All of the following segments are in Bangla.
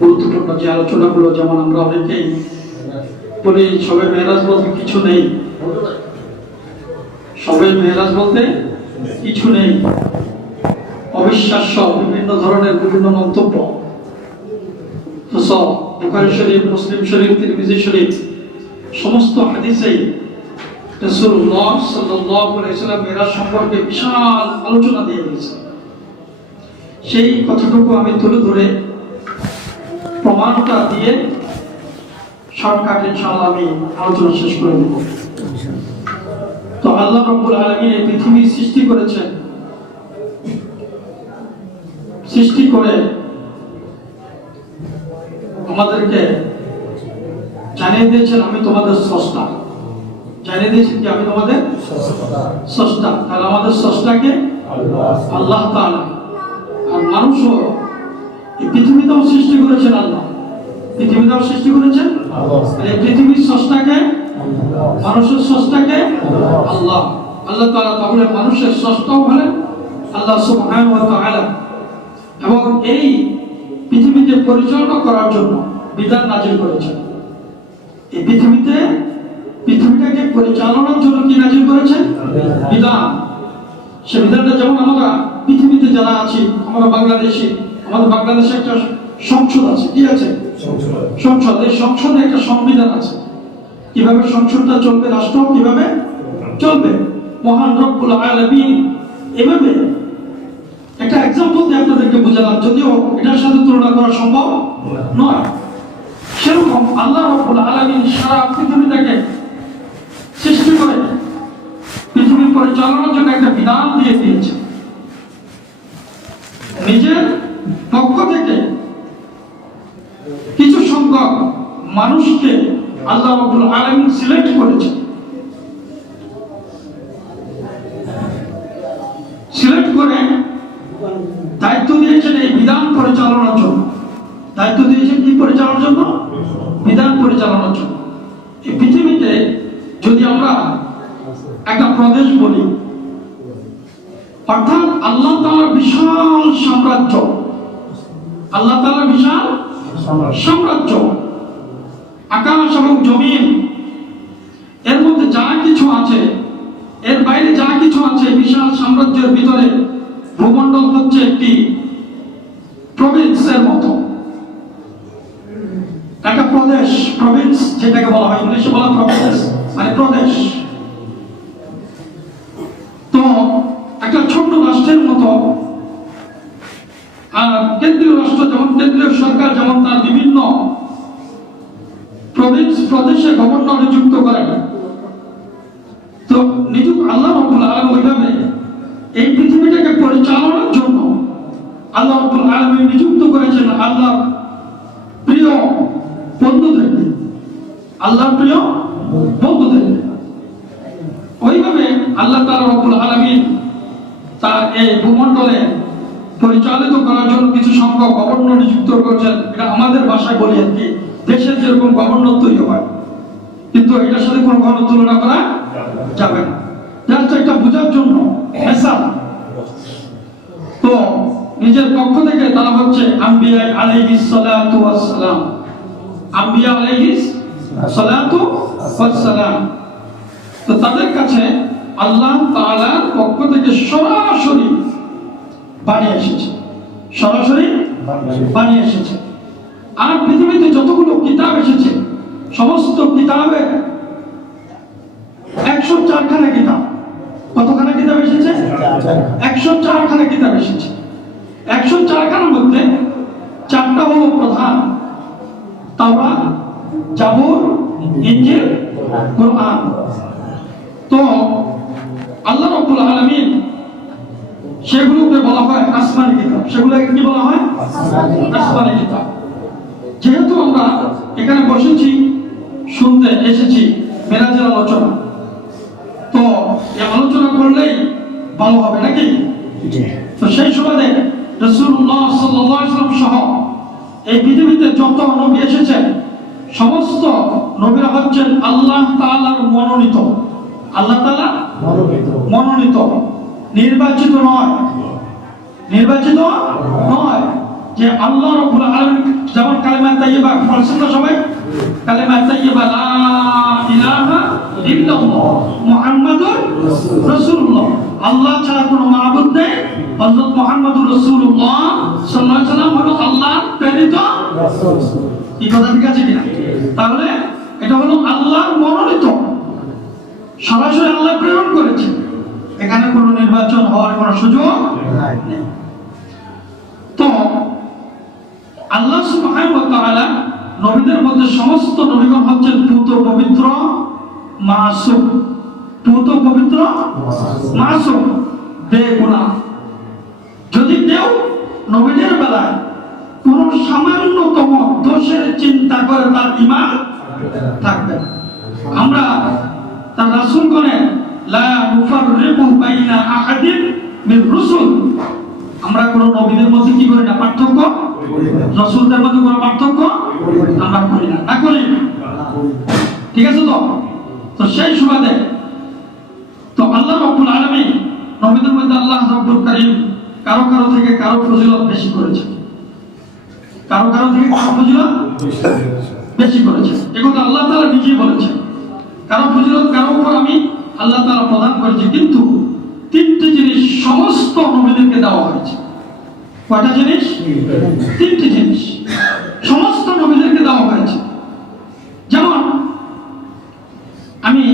গুরুত্বপূর্ণ যে আলোচনাগুলো, যেমন আমরা অনেকেই বলি সবে মেরাজ বলতে কিছু নেই, সবে মেরাজ বলতে কিছু নেই, অবিশ্বাস্য বিভিন্ন ধরনের বিভিন্ন মন্তব্য। বুখারী শরীফ, মুসলিম শরীফ, তিরমিজি শরীফ সমস্ত হাদিসেই রাসূলুল্লাহ সাল্লাল্লাহু আলাইহি ওয়াসাল্লাম মেরাজ সম্পর্কে বিশাল আলোচনা দিয়ে দিয়েছেন। সেই কথাটুকু আমি তুলে ধরে প্রমাণটা দিয়ে শর্টকাটে ইনশাআল্লাহ আমি আলোচনা শেষ করে দেব। তো আল্লাহ রাব্বুল আলামিন এই পৃথিবী সৃষ্টি করেছেন, সৃষ্টি করে আমাদেরকে জানিয়ে দিয়েছেন আমি তোমাদের স্রষ্টা। জানিয়ে দিয়েছেন কি আমি তোমাদের স্রষ্টা। তাহলে আমাদের স্রষ্টাকে আল্লাহ তাআলা। আর মানুষও এই পৃথিবীতেও সৃষ্টি করেছেন আল্লাহ, পৃথিবীতেও সৃষ্টি করেছেন আল্লাহ। এই পৃথিবীর স্রষ্টাকে, মানুষের স্রষ্টাকে আল্লাহ। আল্লাহ তাআলা তাহলে মানুষের স্রষ্টাও হলেন আল্লাহ সুবহানাহু ওয়া তাআলা, এবং এই পৃথিবীকে পরিচালনা করার জন্য বিধান নাজিল করেছেন। এই পৃথিবীটাকে পরিচালনার জন্য কি নাজিল করেছেন? বিধান। সে বিধানটা যেমন আমরা পৃথিবীতে যারা আছি, আমরা বাংলাদেশি, আমাদের বাংলাদেশে একটা সংসদ আছে। কি আছে? সংসদ। এই সংসদে একটা সংবিধান আছে। কিভাবে সংসদটা চলবে, রাষ্ট্র কিভাবে চলবে, মহান রব্বুল আলামিন এভাবে একটা এক্সাম্পল দিয়ে আপনাদেরকে বোঝালাম, যদিও এটার সাথে তুলনা করা সম্ভব নয়। সেরকম আল্লাহ রাব্বুল আলামিন সারা পৃথিবীটাকে সৃষ্টি করে পৃথিবীর পরিচালনার জন্য একটা বিধান দিয়ে দিয়েছে। নিজের পক্ষ থেকে কিছু সংখ্যক মানুষকে আল্লাহ রাব্বুল আলামিন সিলেক্ট করেছে, সিলেক্ট করে দায়িত্ব দিয়েছেন এই বিধান পরিচালনার জন্য। দায়িত্ব দিয়েছেন কি পরিচালনার জন্য? বিধান পরিচালনার জন্য। এই পৃথিবীতে যদি আমরা একটা প্রদেশ বলি, অর্থাৎ আল্লাহ তাআলার বিশাল সাম্রাজ্য, আল্লাহ তাআলার বিশাল সাম্রাজ্য, আকাশ এবং জমিন, এর মধ্যে যা কিছু আছে, এর বাইরে যা কিছু আছে, বিশাল সাম্রাজ্যের ভিতরে ভূমণ্ডল হচ্ছে একটি প্রভিন্সের মতো, একটা প্রদেশ। প্রভিন্স যেটাকে বলা হয়, ইংলিশে বলা প্রভিন্স মানে প্রদেশ। তো একটা ছোট রাষ্ট্রের মতো, কেন্দ্রীয় রাষ্ট্র যেমন কেন্দ্রীয় সরকার যেমন তার বিভিন্ন প্রদেশে গভর্নর নিযুক্ত করেন, তো আল্লাহ রাব্বুল আলামিন ওইভাবে এই পৃথিবীটাকে পরিচালনার জন্য আল্লাহ রাব্বুল আলামিন নিযুক্ত করেছেন আল্লাহর প্রিয় বন্ধুদের, আল্লাহর প্রিয় বন্ধুদের। ওইভাবে আল্লাহ তাআলা রাব্বুল আলামিন তার এই ভূমণ্ডলে পরিচালিত করার জন্য কিছু সংখ্যক গভর্নর নিযুক্ত করেছেন। এটা আমাদের ভাষায় বলি আর কি, দেশের যেরকম গভর্নর তৈরি হয়, কিন্তু এটার সাথে কোনো গভর্নর তুলনা করা যাবে না। জাস্ট একটা বোঝার জন্য হিসাব। তো নিজের পক্ষ থেকে তারা হচ্ছে আম্বিয়া আলাইহিস সালাতু ওয়াস সালাম, আম্বিয়া আলাইহিস সালাতু ওয়াস সালাম। তো তাদের কাছে আল্লাহ তাআলার পক্ষ থেকে সরাসরি বানিয়ে এসেছে, সরাসরি বানিয়ে এসেছে। আর পৃথিবীতে যতগুলো কিতাব এসেছে, সমস্ত কিতাবে 104 খানা কিতাব। কতখানা কিতাব এসেছে? 104 খানা কিতাব এসেছে। 104 খানার মধ্যে 4টা হলো প্রধান, তাওরাত, জাবুর, ইনজিল, কুরআন। তো আল্লাহ রাব্বুল আলামিন সেগুলোকে বলা হয় আসমানি কিতাব। সেগুলোকে কি বলা হয়? আসমানি কিতাব। যেহেতু আমরা এখানে বসেছি, শুনতে এসেছি মেরাজের আলোচনা, তো এই আলোচনা করলেই ভালো হবে নাকি? তো সেই সুবাদে রাসূলুল্লাহ সাল্লাল্লাহু আলাইহি ওয়াসাল্লাম সহ এই পৃথিবীতে যত নবী এসেছেন, সমস্ত নবীরা হচ্ছেন আল্লাহ তাআলার মনোনীত। আল্লাহ তাআলা মনোনীত, নির্বাচিত নয়। নির্বাচিত নয়, যে আল্লাহ রাব্বুল আলামিন যেমন তাইয়্যিবা বলছেন না সবাই? কালেমা তাইয়্যিবা লা ইলাহা ইল্লাল্লাহ মুহাম্মাদুর রাসূলুল্লাহ, আল্লাহ ছাড়া কোনো মাবুদ নেই, হযরত মুহাম্মদুর রাসূলুল্লাহ সাল্লাল্লাহু আলাইহি ওয়াসাল্লাম হলো আল্লাহর প্রেরিত রাসূল। এই কথা ঠিক আছে কিনা? তাহলে এটা হলো আল্লাহর মনোনীত, সরাসরি আল্লাহ প্রেরণ করেছে, এখানে কোনো নির্বাচন হওয়ার কোনো সুযোগ নাই। তো আল্লাহ সুবহানাহু ওয়া তাআলা নবীদের মধ্যে সমস্ত নবীগণ হচ্ছেন পূত পবিত্র মাসুম, পূত পবিত্র মাসুম, বেগুনাহ। যদি কেউ নবীদের বেলায় কোন সামান্যতম দোষের চিন্তা করে তার ঈমান থাকবে না। আমরা তার রাসূলগণের লা নুফাররিকু বাইনা আহাদিন মির রুসুল, আমরা কোন নবীদের মধ্যে কি করি না, পার্থক্য, রাসূলদের মধ্যে কোনো পার্থক্য আমরা করি না, না করি, ঠিক আছে? তো সেই সুবাদে তো আল্লাহ রাব্বুল আলামিন নবীদের মধ্যে আল্লাহ রাব্বুল কারীম কারো কারো থেকে কারো ফজিলত বেশি করেছে, কারো কারো থেকে কারো ফজিলত বেশি করেছে, এগুলো আল্লাহ তাআলা নিজেই বলেছেন। কারো ফজিলত কারো উপর আমি আল্লাহ তাআলা প্রদান করেছি, কিন্তু তিনটি জিনিস সমস্ত নবীদেরকে দেওয়া হয়েছে। কয়টা জিনিস? তিনটি জিনিস সমস্ত নবীদেরকে দেওয়া হয়েছে। যেমন আমি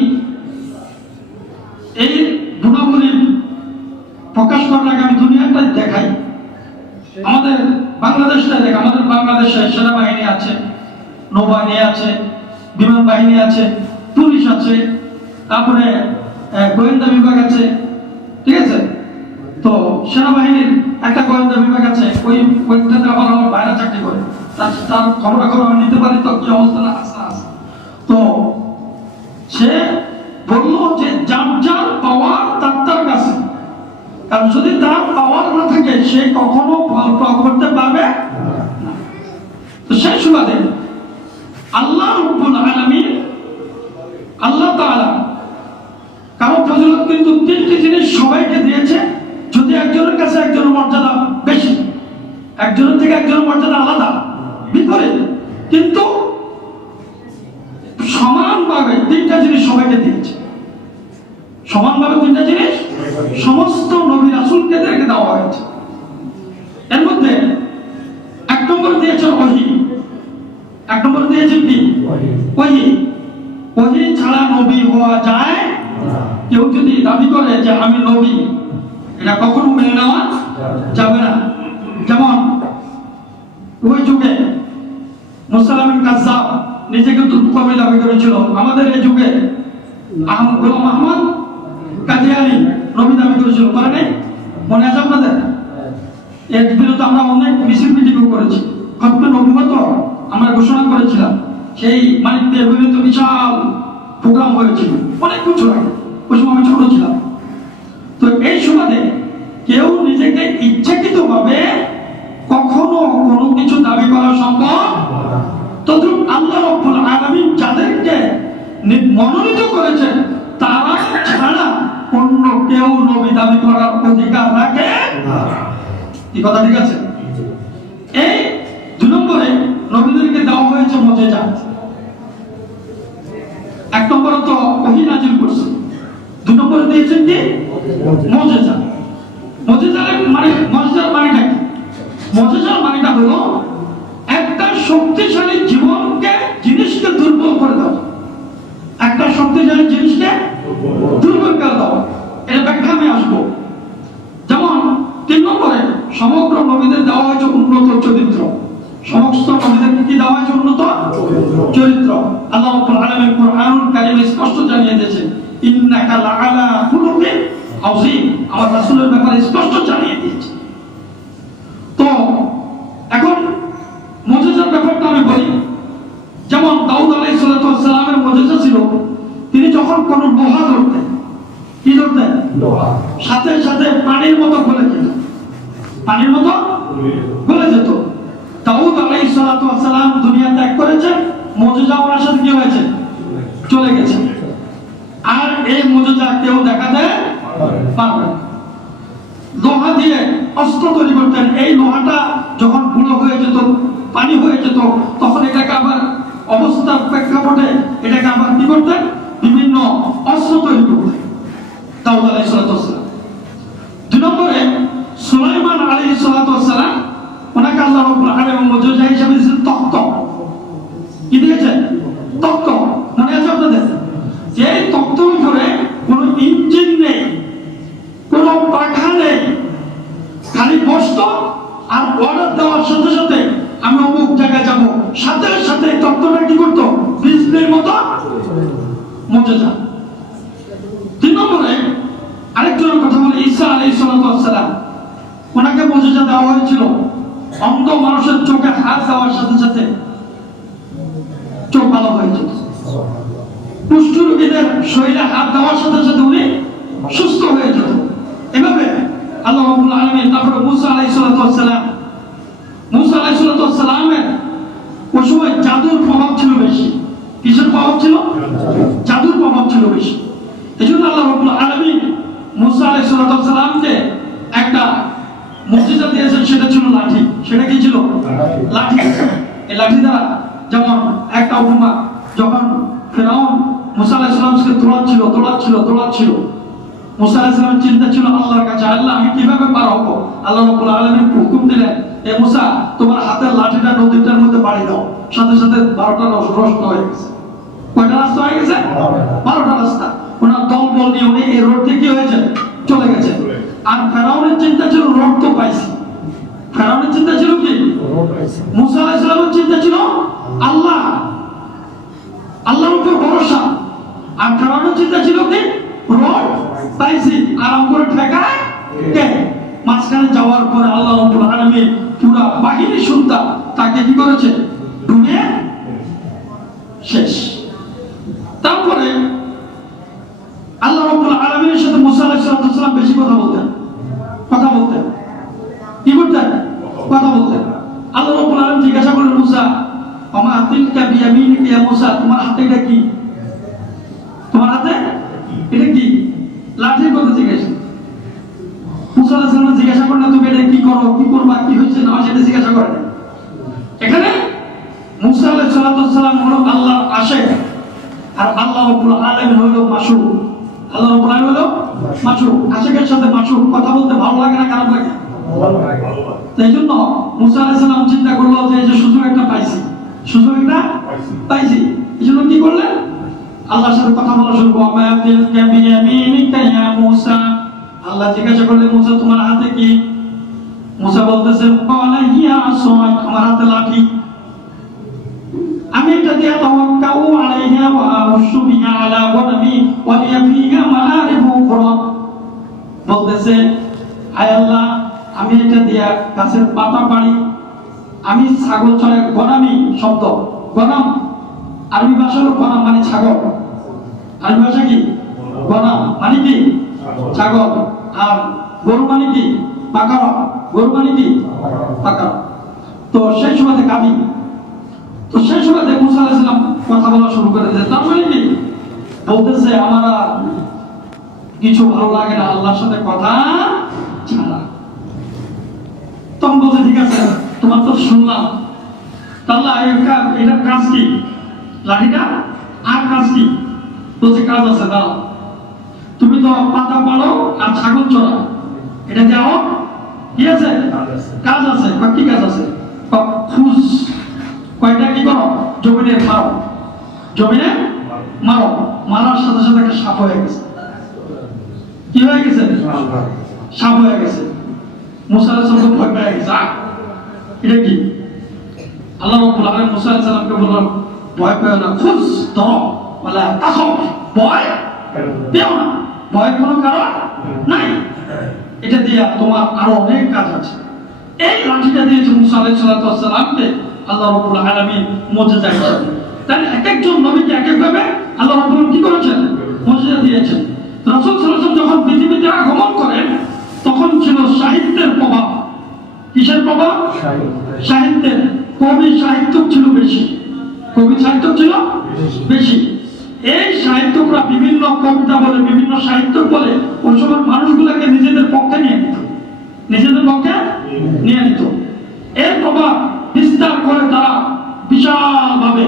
এই গুণাবলী প্রকাশ করার আগে আমি দুনিয়াটা দেখাই। আমাদের বাংলাদেশটা দেখ, আমাদের বাংলাদেশে সেনাবাহিনী আছে, নৌবাহিনী আছে, বিমান বাহিনী আছে, পুলিশ আছে, তারপরে গোয়েন্দা বিভাগ আছে, ঠিক আছে? তো সেনাবাহিনীর একটা গোয়েন্দা বিভাগ আছে, ওইটাতে আমার বাইরে চাকরি করে, তার খবরাখবর আমি নিতে পারি তো কি অবস্থা না আছে। তো সে বললো যে যার যার পাওয়ার তার কাছে, কারণ যদি তার পাওয়ার না থাকে সে কখনো ফল প্রয়োগ করতে পারবে না। তো সেই সুবাদে আল্লাহ রাব্বুল আলামিন আল্লাহ তাআলা কারো ফজিলত কিন্তু তিনটি জিনিস সবাইকে দিয়েছে। যদি একজনের কাছে একজনের মর্যাদা বেশি, একজনের থেকে একজনের মর্যাদা আলাদা বিপরীত, কিন্তু সমানভাবে তিনটা জিনিস সবাইকে দিয়েছে। সমানভাবে তিনটা জিনিস সমস্ত নবী রাসূলকে দেওয়া হয়েছে। এর মধ্যে এক নম্বর দিয়েছেন ওহী, এক নম্বর দিয়েছেন কি? ওহী। ওহী ছাড়া নবী হওয়া যায় না। কেউ যদি দাবি করে যে আমি নবী, এটা কখনো মেনে নেওয়া যাবে না। যেমন ওই যুগে মুসাইলামা কাজ্জাব নিজেকে কবি দাবি করেছিল, আমাদের এই যুগে গোলাম আহমদ কাদিয়ানী নবী দাবি করেছিল, করে নাই? মনে আছে আপনাদের? এর বিরুদ্ধে আমরা অনেক মিছিল মিটিংও করেছি, খতমে নবুয়ত আমরা ঘোষণা করেছিলাম, সেই মানিকদের বিরুদ্ধে বিশাল প্রোগ্রাম হয়েছিল অনেক বছর আগে, ওই সময় আমি ছোট ছিলাম। তো এই সুবাদে কেউ নিজেকে ইচ্ছাকৃতভাবে কখনো কোনো কিছু দাবি করা সম্ভব, তদ্রুপ আল্লাহ রাব্বুল আলামিন যাদেরকে মনোনীত করেছেন তারা ছাড়া অন্য কেউ নবী দাবি করার অধিকার রাখে না। এই কথা ঠিক আছে? এই দুই নম্বরে নবীদেরকে দেওয়া হয়েছে মুজিজা। এক নম্বরে তো ওহী নাযিল করছে, দুই নম্বরে দিয়েছেন কি? মুজিজা। মুজিজার মানেটা কি? মুজিজার মানেটা হলো একটা শক্তিশালী জীবনকে জিনিসকে দুর্বল করে দাও, একটা শক্তিশালী জিনিসকে দুর্বল করে দাও। এর ব্যাখ্যা আমি আসবো। যেমন তিন নম্বরে সমগ্র নবীদের দেওয়া হয়েছে উন্নত চরিত্র। সমস্ত নবীদেরকে কি দেওয়া হয়েছে? উন্নত চরিত্র। আল্লাহ রাব্বুল আলামিন কুরআনুল কারীমে স্পষ্ট জানিয়ে দিয়েছেন, ইন্নাকা লাআলা খুলুকিন আযীম, আমার রাসূলের ব্যাপারে স্পষ্ট জানিয়ে দিয়েছে। তো এখন মুজিজার ব্যাপারটা আমি বলি। যেমন দাউদ আলাইহিস সালামের মুজিজা ছিল, তিনি যখন কোন লোহা ধরতেন, কি ধরতেন? লোহা, সাথে সাথে পানির মতো গলে যেত, পানির মতো গলে যেত। দাউদ আলাইহিস সালাম দুনিয়া ত্যাগ করেছেন, মুজিজা ওনার সাথে কি হয়েছে? চলে গেছে। আর এই মুজিজা কেউ দেখাতে পারবে না। লোহা দিয়ে অস্ত্র তৈরি করতেন, এই লোহাটা যখন গুঁড়ো হয়ে যেত পানি হয়ে যেত, তখন এটাকে আবার অবস্থার প্রেক্ষাপটে এটাকে আবার কি করতেন, বিভিন্ন অস্ত্র তৈরি করতেন দাউদ আলাইহিস সালাম। 2 নম্বরে সুলাইমান আলাইহিস সালাম, ওনাকে আল্লাহ রাব্বুল আলামিন মুজিজা হিসেবে দিয়েছেন তখ্ত। কি দিয়েছেন? তখ্ত। মনে আছে আপনাদের? যে তখ্তের উপরে কোনো ইঞ্জিন নেই, কোনো পাখা নেই, খালি বসতো আর অর্ডার দেওয়ার সাথে সাথে আমি অমুক জায়গায় যাব, সাথে সাথে তত্ত্বটা কি করতো, বিজলির মতো মুজিজা। 3 নম্বরে আরেকজনের কথা বলি, ঈসা আলাইহিস সালাম, ওনাকে মুজিজা দেওয়া হয়েছিল অন্ধ মানুষের চোখে হাত দেওয়ার সাথে সাথে চোখ ভালো হয়ে যেত, কুষ্ঠ রোগীদের শরীরে হাত দেওয়ার সাথে সাথে উনি সুস্থ হয়ে যেত। এভাবে আল্লাহ রাব্বুল আলামিন। তারপরে মুসা আলাইহিস সালামের ওই সময় জাদুর প্রভাব ছিল বেশি। কিসের প্রভাব ছিল? জাদুর প্রভাব ছিল বেশি। এজন্য আল্লাহ রাব্বুল আলামিন মুসা আলাইহিস সালামকে একটা মুজিজা দিয়েছেন, সেটা ছিল লাঠি। সেটা কি ছিল? লাঠি। এই লাঠি দ্বারা, যেমন একটা উপমা, যখন ফেরাউন মুসা আলাইহিস সালামকে দৌড়াচ্ছিল, মুসা আলাইহিস সালামের চিন্তা ছিল আল্লাহর কাছে, আল্লাহ আমি কিভাবে পার হবো? আল্লাহ রাব্বুল আলামিন হুকুম দিলেন, এ মুসা তোমার হাতের লাঠিটা নদীটার মধ্যে বাড়ি দাও। সাথে সাথে 12টা রাস্তা হয়ে গেছে। কয়টা রাস্তা হয়ে গেছে? 12টা রাস্তা। ওনার দলবল নিয়ে উনি এই রোড থেকে কি হয়েছে, চলে গেছে। আর ফেরাউনের চিন্তা ছিল রোড তো পাইছি। ফেরাউনের চিন্তা ছিল কি? মুসা আলাইহিস সালামের চিন্তা ছিল আল্লাহর উপর ভরসা। আর ফেরাউনের চিন্তা ছিল কি? রোড পাইছি, আরাম করে ঠেকায় কে? মাঝখানে যাওয়ার পরে আল্লাহ রাব্বুল আলামিন পুরো বাহিনী সুদ্ধা তাকে কি করেছে, ডুবে শেষ। তারপরে আল্লাহ রাব্বুল আলামিনের সাথে মুসা আলাইহিস সালাম বেশি কথা বলতেন। কি করতেন? কথা বলতেন। আল্লাহ রাব্বুল আলামিন জিজ্ঞাসা করলেন, মুসা আমা তিলকা বিয়ামিনিকা ইয়া মুসা, তোমার হাতে এটা কি? তোমার হাতে এটা কি? লাঠির কথা জিজ্ঞাসা। মুসা আলাইহিস সালাম জিজ্ঞাসা করলেন, তুমি এটা কি করো, কি করবা, কি হয়েছে না সেটা জিজ্ঞাসা করেন। এখানে মুসা আলাইহিস সালাম হলো আল্লাহর আশিক, আর আল্লাহ রাব্বুল আলামিন হলো মাশুক। আল্লাহ রাব্বুল আলামিন হলো মাশুক। আশিকের সাথে মাশুক কথা বলতে ভালো লাগে না খারাপ লাগে? ভালো লাগে। তাই জন্য মুসা আলাইহিস সালাম চিন্তা করলো যে এই যে সুযোগ একটা পাইছি, এজন্য কি করলেন, আল্লাহর সাথে কথা বলা শুরু করলেন। মুসা, আল্লাহ জিজ্ঞাসা করলেন, মুসা তোমার হাতে কি? মুসা বলতেছে, আমার হাতে লাঠি, আমি এটা দিয়ে তাওয়াক্কাউ আলাইহা ওয়া আরশু বিহা আলা গনামি ওয়া লিয়া ফিহা মাআরিবু উখরা। বলতেছে, আয় আল্লাহ, আমি এটা দিয়ে গাছের পাতা পাড়ি, আমি ছাগল চড়াই। গনামি শব্দ, গনাম আরবি ভাষা হলো গনাম মানে ছাগল। আরবি ভাষা কি? গনাম মানে কি? ছাগল। আর গরু মানে কি? পাকারা। গরু মানে কি? পাকারা। তো সেই সময় গাবি। তো সেই সময় মুসা আলাইহিস সালাম কথা বলা শুরু করে দিয়েছে। তার মানে কি? বলতেছে, আমার কিছু ভালো লাগে না আল্লাহর সাথে কথা ছাড়া। তখন বলছে, ঠিক আছে, তোমার তো শুনলাম, তাহলে এটার কাজ কি? লাঠিটা আর কাজ কি? বলছে, কাজ আছে, দাও। তুমি তো পাতা পাড়ো আর ছাগল চড়াও, এটা যাও, কি আছে? কাজ আছে। কি কাজ আছে? খুঁজ, কয়টা কি করো? জমিনে মারো, জমিনে মারো। মারার সাথে সাথে একটা সাপ হয়ে গেছে। কি হয়ে গেছে? সাপ হয়ে গেছে। মুসা আলাইহিস সালাম ভয় পেয়ে গেছে। এটা কি? আল্লাহ রাব্বুল আলামিন মুসা আলাইহিস সালামকে বললেন, ভয় পেও না, খুঁজ ধরো, ওয়ালা তাখাফ, ভয় পেও না, ভয় কোনো কারণ নাই। এটা দিয়ে তোমার আরো অনেক কাজ আছে। এই লাঠিটা দিয়েছে মুসা আলাইহিস সালামকে আল্লাহ রাব্বুল আলামিন মুজিজা হিসেবে। তাই একজন নবীকে এক একভাবে আল্লাহ রাব্বুল কি করেছেন? মুজিজা দিয়েছেন। রাসূল সাল্লাল্লাহু আলাইহি ওয়াসাল্লাম যখন পৃথিবীতে আগমন করেন, তখন ছিল সাহিত্যের প্রভাব। কিসের প্রভাব? সাহিত্যের। কবি সাহিত্য ছিল বেশি। কবি সাহিত্য ছিল বেশি। এই সাহিত্যকরা বিভিন্ন কবিতা বলে, বিভিন্ন সাহিত্য বলে ওই সময় মানুষগুলোকে নিজেদের পক্ষে নিয়ে নিত। এর প্রভাব বিস্তার করে তারা বিশালভাবে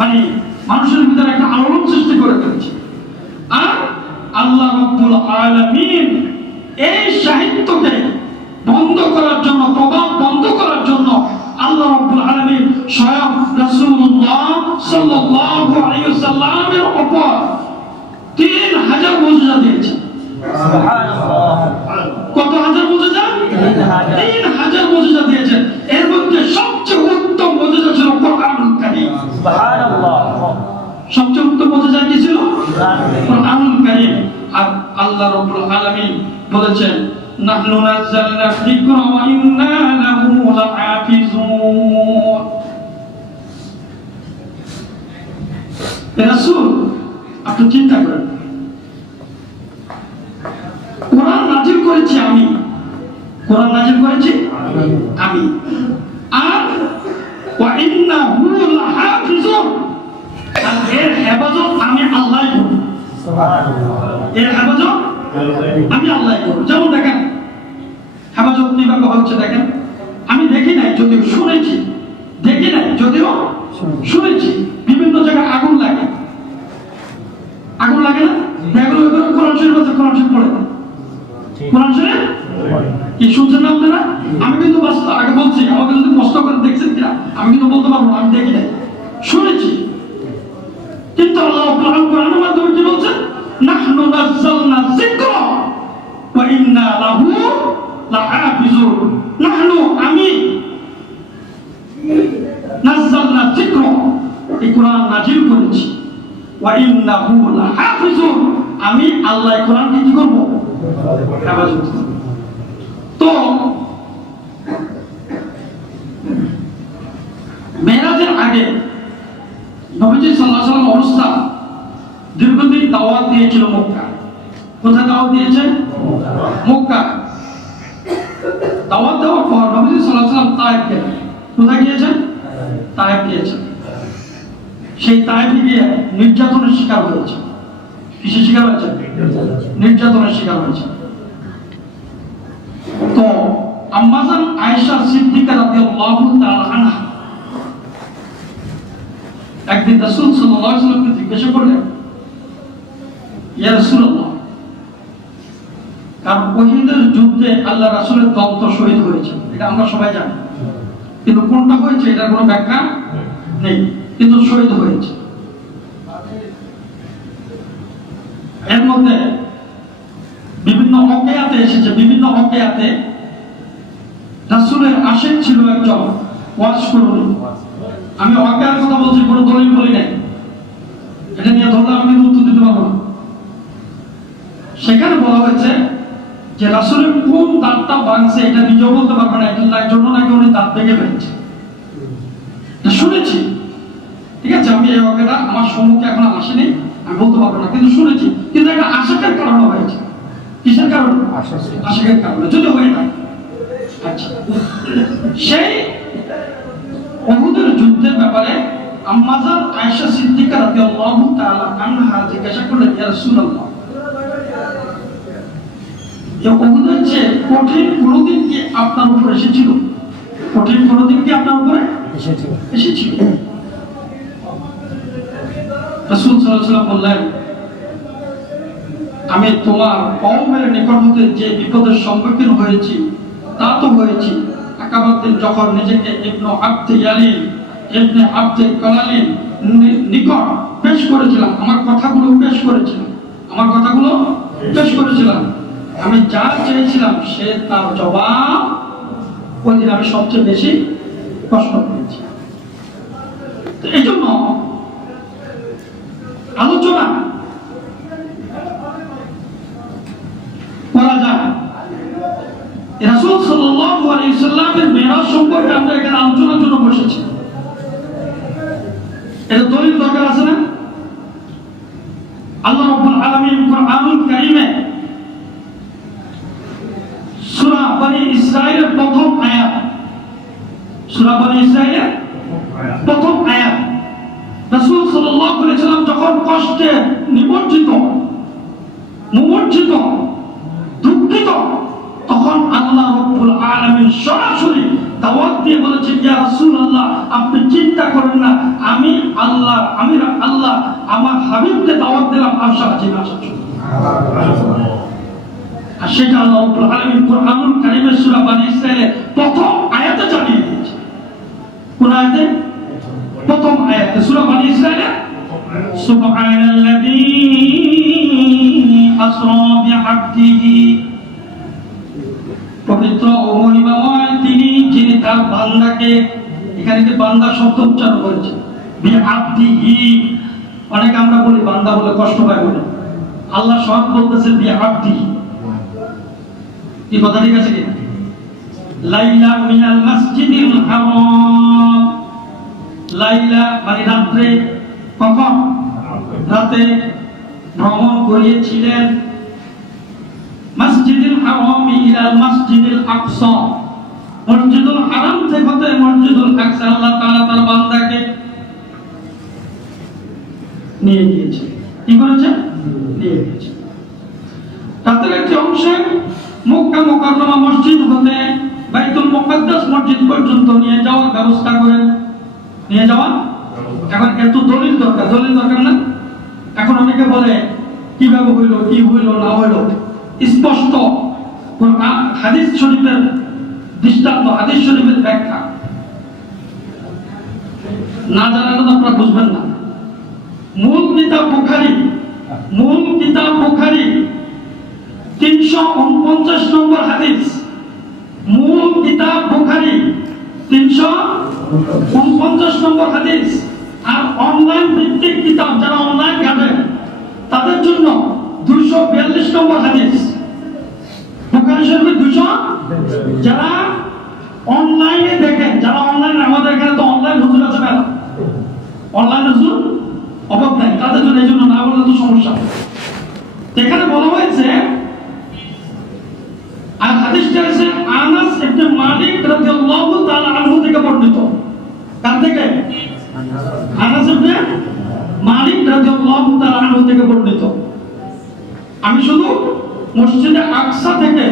মানে মানুষের ভিতরে একটা আলোড়ন সৃষ্টি করে ফেলেছে। আর আল্লাহ রাব্বুল আলামিন এই সাহিত্যকে বন্ধ করার জন্য, প্রভাব বন্ধ করার জন্য আল্লাহ রাব্বুল আলামিন স্বয়ং রাসূলুল্লাহ সাল্লাল্লাহু আলাইহি ওয়াসাল্লামের উপর 3000 মুজিজা দিয়েছেন। সুবহানাল্লাহ। কত হাজার মুজিজা? 3000 মুজিজা দিয়েছেন। এর মধ্যে সবচেয়ে উত্তম মুজিজা ছিল কোরআনুল কারীম। সুবহানাল্লাহ। সবচেয়ে উত্তম মুজিজা কি ছিল? কোরআনুল কারীম। আর আল্লাহ রাব্বুল আলামিন বলেছেন নাহনু নাযালনা যিকরা ওয়া ইন্না লাহু লাহাফিজুন। রাসূল আপনি চিন্তা করেন, কোরআন নাযিল করেছি আমি, কোরআন নাযিল করেছি আমি, আর ওয়া ইন্নাহু লাহাফিজুন, আর এর হেফাজত আমি আল্লাহই করব। সুবহানাল্লাহ। এর হেফাজত আমি আল্লাহই করব। যেমন দেখেন হেফাজত কিভাবে হচ্ছে দেখেন, আমি দেখি নাই যদিও শুনেছি, দেখি নাই যদিও শুনেছি, বিভিন্ন জায়গায় আগুন লাগে, আগুন লাগে না? এগুলো কোরআন শরীফ আছে, কোরআন শরীফ পড়ে, কোরআন শরীফ কি শুনছেন না আপনারা? আমি কিন্তু আগে বলছি, আমাকে যদি কষ্ট করে দেখছেন কিনা আমি কিন্তু বলতে পারবো না, আমি দেখি নাই, শুনেছি। কিন্তু আল্লাহ কোরআনের মাধ্যমে কি বলছেন? নাহনু নাযালনা যিকরা ওয়া ইন্না লাহু লাহাফিজুন। নাহনু আমি, নাযালনা যিকরা এই কোরআন নাযিল করেছি, ওয়া ইন্নাহু লাহাফিজুন আমি আল্লাহ কোরআনকে কি করব? হেফাজত করব। তো মেরাজের আগে নবীজি সাল্লাল্লাহু আলাইহি ওয়াসাল্লাম অবস্থা দীর্ঘদিন দাওয়াত দিয়েছিল মক্কা। কোথায় দাওয়াত দিয়েছেন? মক্কা। দাওয়াত দেওয়ার পর নবীজি সাল্লাল্লাহু আলাইহি ওয়াসাল্লাম তায়েফ গেলেন। কোথায় গিয়েছেন? তায়েফ গিয়েছেন। সেই তায়েফে গিয়ে নির্যাতনের শিকার হয়েছে। কিসের শিকার হয়েছে? নির্যাতনের শিকার হয়েছে। তো আম্মাজান আয়েশা সিদ্দিকা রাদিয়াল্লাহু তাআলা আনহা একদিন রাসূল সাল্লাল্লাহু আলাইহি ওয়াসাল্লামকে জিজ্ঞাসা করলেন, ইয়া রাসূলুল্লাহ, কারণ উহুদের যুদ্ধে আল্লাহ রাসূলের দন্ত শহীদ হয়েছে, এটা আমরা সবাই জানি, কিন্তু কোনটা হয়েছে এটার কোনো ব্যাখ্যা নেই, কিন্তু শহীদ হয়েছে। এর মধ্যে বিভিন্ন ওয়াকিয়াতে এসেছে, বিভিন্ন ওয়াকিয়াতে রাসূলের আশিক ছিল একজন ওয়াজ করুন। আমি ওয়াকিয়ার কথা বলছি, কোনো দলিল বলি নাই, এটা নিয়ে ধরলে আমি উত্তর দিতে পারবো না। সেখানে বলা হয়েছে যে রাসূলের কোন দাঁতটা ভাঙছে এটা নিজেও বলতে পারবে না, এটার জন্য নাকি উনি দাঁত ভেঙে ফেলেছে, শুনেছি। ঠিক আছে, আমি এই ওয়াকিয়াটা আমার সম্মুখে এখন আসেনি, আমি বলতে পারবো না, কিন্তু শুনেছি। কিন্তু এটা আশিকের কারণে হয়েছে। কিসের কারণে? আশিকের কারণে, যদি হয়ে থাকে। আচ্ছা, সেই উহুদের যুদ্ধের ব্যাপারে আম্মাজান আয়েশা সিদ্দিকা রাদিয়াল্লাহু তাআলা আনহা জিজ্ঞাসা করলেন, ইয়া রাসূলুল্লাহ, এই উহুদের চেয়ে কঠিন কোন দিন কি আপনার উপর এসেছিল? কঠিন কোন দিন কি আপনার উপরে এসেছিল? রাসূল সাল্লাল্লাহু আলাইহি ওয়াসাল্লাম বললেন, আমি তোমার কওমের নিকট হতে যে বিপদের সম্মুখীন হয়েছি তা তো হয়েছি। আকাবার দিন যখন নিজেকে ইবনে আব্দে ইয়ালিন, ইবনে আব্দে কালালিন নিকট পেশ করেছিলাম, আমার কথাগুলো পেশ করেছিলাম, আমার কথাগুলো পেশ করেছিলাম, আমি যা চেয়েছিলাম সে তার জবাব, ওই দিন আমি সবচেয়ে বেশি কষ্ট পেয়েছি। এই জন্য আলোচনা করা যায়। রাসূল সাল্লাল্লাহু আলাইহি ওয়াসাল্লামের মেরাজ সম্পর্কে আমরা এখানে আলোচনার জন্য বসেছি। এটা দলিল দরকার আছে না? আল্লাহ রাব্বুল আলামিন কুরআনুল কারীমে সূরা বনী ইসরাঈলের প্রথম আয়াত, সূরা বনী ইসরাঈলের প্রথম আয়াত, রাসূল সাল্লাল্লাহু আলাইহি ওয়াসাল্লাম যখন কষ্টে নিমজ্জিত, দুঃখিত, তখন আল্লাহ রাব্বুল আলামিন সরাসরি দাওয়াত দিয়ে বলেছেন, ইয়া রাসূলুল্লাহ, আপনি চিন্তা করেন না, আমি আল্লাহ আমার হাবিবকে দাওয়াত দিলাম আশা জিনা আসার জন্য। আর সেটা আল্লাহ রাব্বুল আলামিন কুরআনুল কারীমের সূরা বনী ইসরাঈলের প্রথম আয়াতে জানিয়ে দিয়েছে। কোন আয়াতে? প্রথম আয়াতে সূরা বনী ইসরাঈলে, সুবহানাল্লাযী আসরা বিআবদিহি, পবিত্র ও মহিমাময় তিনি, যিনি তার বান্দাকে, এখানে যে বান্দা শব্দ উচ্চারণ করেছে, বিআবদিহি। অনেক আমরা বলি বান্দা বলে কষ্ট পায় বলে, আল্লাহ স্বয়ং বলতেছে বিআবদিহি। কি কথা ঠিক আছে কি? লাইলা মিনাল মাসজিদিল হারাম, লাইলা মানে রাত্রে, কখন? রাতে ভ্রমণ করিয়েছিলেন মসজিদুল হারাম ইলা মসজিদুল আকসা, মসজিদুল হারাম থেকে মসজিদুল আকসা আল্লাহ তাআলা তার বান্দাকে নিয়ে গিয়েছে। কি করেছে? নিয়ে গিয়েছে। রাতের একটি অংশে মক্কা মুকাররমা মসজিদ হতে বাইতুল মুকাদ্দাস মসজিদ পর্যন্ত নিয়ে যাওয়ার ব্যবস্থা করেন। নিয়ে যাওয়া, এখন এত দলিল দরকার না? এখন অনেকে বলে কিভাবে হইলো, কি হইলো না হইলো, স্পষ্ট কোরআন হাদিস শরীফের দৃষ্টান্ত, হাদিস শরীফের ব্যাখ্যা না জানালে তো আপনারা বুঝবেন না। মূল কিতাব বুখারী 349 নম্বর হাদিস, মূল কিতাব বুখারী 349 নম্বর হাদিস। আর অনলাইন ভিত্তিক কিতাব যারা অনলাইন ঘাটেন তাদের জন্য 242 নম্বর হাদিস, বুখারী শরীফের 200। যারা অনলাইনে দেখেন, যারা অনলাইন, আমাদের এখানে তো অনলাইন হুজুর আছে না, অনলাইন হুজুর অভাব নাই, তাদের জন্য এই জন্য না বললে তো সমস্যা। এখানে বলা হয়েছে, আর হাদিসটা আছে আনাস ইবনে মালিক রাদিয়াল্লাহু তাআলা আনহু থেকে বর্ণিত। কার থেকে? আনাস ইবনে মালিক রাদিয়াল্লাহু তাআলা আনহু থেকে বর্ণিত। আমি শুধু মসজিদে আকসা থেকে,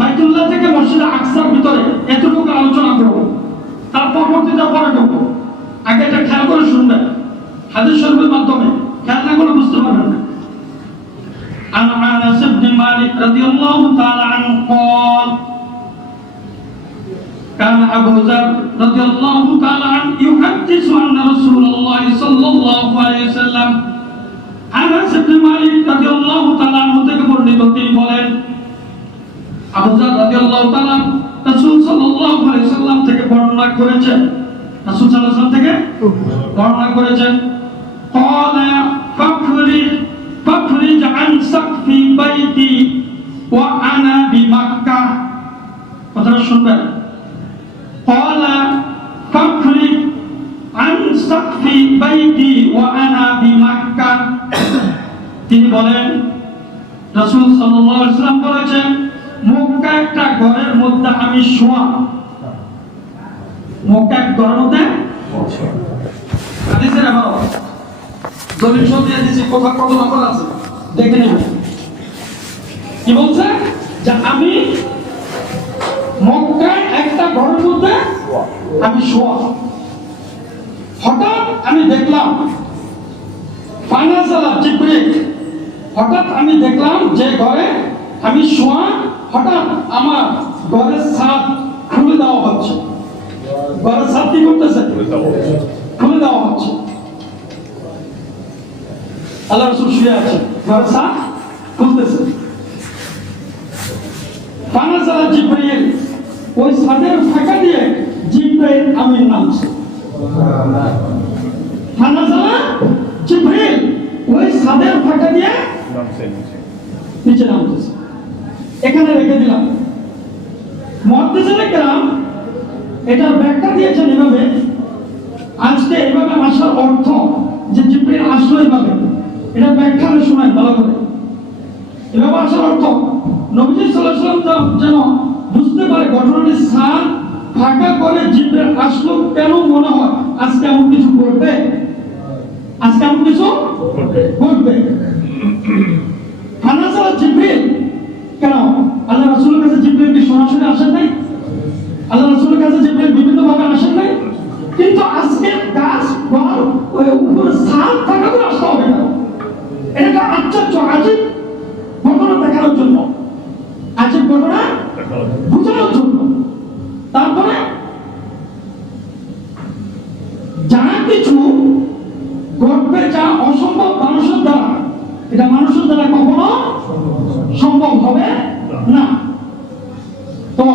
বাইতুল্লাহ থেকে মসজিদে আকসার ভিতরে এতটুকু আলোচনা করব, তার পরবর্তীতে পরে করব। আগে এটা খেয়াল করে শুনবেন, হাদিস শরীফের মাধ্যমে, খেয়াল না করে বুঝতে পারবেন না। عن أنس بن مالك رضي الله تعالى عنه قال كان أبو ذر رضي الله تعالى عنه يحدث أن رسول الله صلى الله عليه وسلم আনাস ইবনে মালিক রাদিয়াল্লাহু তাআলা আনহু থেকে বর্ণিত, তিনি বলেন, আবু যর রাদিয়াল্লাহু তাআলা রাসূল সাল্লাল্লাহু আলাইহি ওয়াসাল্লাম থেকে বর্ণনা করেছেন, রাসূল সাল্লাল্লাহু আলাইহি ওয়াসাল্লাম থেকে বর্ণনা করেছেন, ক্বালা ফাফরিজ আন সাকফি বাইতি ওয়া আনা বিমাক্কাহ। কথাটা শুনবেন, ক্বালা ফাফরিজ আন সাকফি বাইতি ওয়া আনা বিমাক্কাহ। তিনি বলেন, রাসূল সাল্লাল্লাহু আলাইহি ওয়াসাল্লাম বলেছেন, মক্কা একটা ঘরের মধ্যে আমি শোয়া। মক্কা এক ঘরের মধ্যে হাদিসের আবার দলিল সব দিয়ে দিয়েছি, কথা কত নম্বর আছে দেখে নেবেন। কি বলছে? যে আমি মক্কায় একটা ঘরের মধ্যে আমি শোয়া। হঠাৎ আমি দেখলাম ফানাজালা জিবরিল, হঠাৎ আমি দেখলাম যে ঘরে আমি শোয়া, হঠাৎ আমার ঘরের ছাদ খুলে দেওয়া হচ্ছে। ঘরের ছাদ কি করতেছে? খুলে দেওয়া হচ্ছে। আল্লাহ রাসূল শুয়ে আছে, ঘরের ছাদ খুলতেছে। ফানাজালা জিবরিল, ওই ছাদের ফাঁকা দিয়ে জিবরাইল আমিন নামছে। ফানাজালা জিবরিল, ওই ছাদের ফাঁকা দিয়ে নিচে নামতেছে। এখানে রেখে দিলাম। মুহাদ্দিসিনে কেরাম এটার ব্যাখ্যা দিয়েছেন এভাবে, আজকে এভাবে আসার অর্থ যে জিবরিল আসলো এভাবে, এটা ব্যাখ্যা আমি শোনাই ভালো করে। এভাবে আসার অর্থ নবীজি সাল্লাল্লাহু আলাইহি ওয়াসাল্লাম যেন বুঝতে পারে ঘটনাটি স্থান ফাঁকা করে জিবরিল আসলো, কেন মনে হয় আজকে এমন কিছু করবে, আজকে এমন কিছু করবে। ফানাজালা জিবরিল, কেন আল্লাহ রাসূলের কাছে জিবরিল কি সরাসরি আসেন নাই? আল্লাহ রাসূলের কাছে জিবরাইল বিভিন্ন ভাবে আসেন নাই, কিন্তু আজকে গাছ ঘর উপরে ছাদ থাকা করে আসতে হবে না। এটা আশ্চর্য আজীব ঘটনা দেখানোর জন্য, আজীব ঘটনা বোঝানোর জন্য। তারপরে যা কিছু ঘটবে যা অসম্ভব মানুষের দ্বারা, এটা মানুষের দ্বারা কখনো সম্ভব হবে না। তো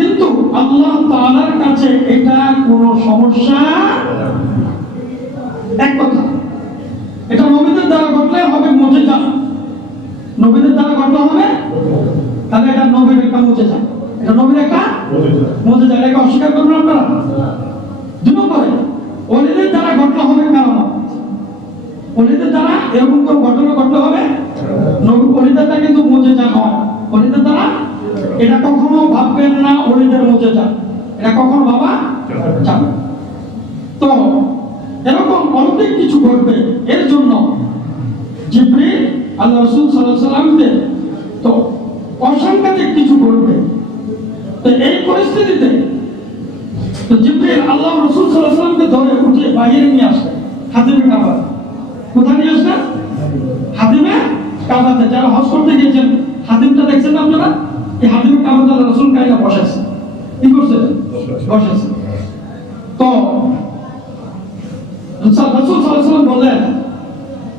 কিন্তু আল্লাহ তাআলার কাছে এটা কোনো সমস্যা এক কথা। এটা নবীদের দ্বারা ঘটলে হবে মুজিজা, নবীদের দ্বারা ঘটলে হবে, তাহলে এটা নবীর একটা মুজিজা, এটা নবীর একটা মুজিজা, এটাকে অস্বীকার করবেন আপনারা? দুই নম্বরে ওলিদের দ্বারা ঘটলে হবে কারামত, ওলিদের দ্বারা এরকম কোন ঘটনা ঘটলে হবে, নবী ওলিদের দ্বারা কিন্তু মুজিজা নয়, ওলিদের দ্বারা এটা কখনো ভাববেন না ওলিদের মুজিজা, এটা কখনো ভাবা যাবে। তো এরকম অলৌকিক কিছু ঘটবে, এর জন্য জিবরিল আল্লাহ রাসূল সাল্লাল্লাহু আলাইহি ওয়াসাল্লামকে তো অসাংঘাতিক কিছু ঘটবে। তো এই পরিস্থিতিতে তো জিবরিল আল্লাহ রাসূল সাল্লাল্লাহু আলাইহি ওয়াসাল্লামকে ধরে উঠে বাইরে নিয়ে আসলেন হাতিমে কাবা। কোথায় নিয়ে আসলেন? হাতিমে কাবাতে। যারা হজ করতে গিয়েছেন হাতিমটা দেখছেন আপনারা? এই হাতিমে কাবাতে আল্লাহ রাসূল কায়দা বসাইছে, কি করছে? বসাইছে। তো রাসূল সাল্লাল্লাহু আলাইহি ওয়াসাল্লাম বললেন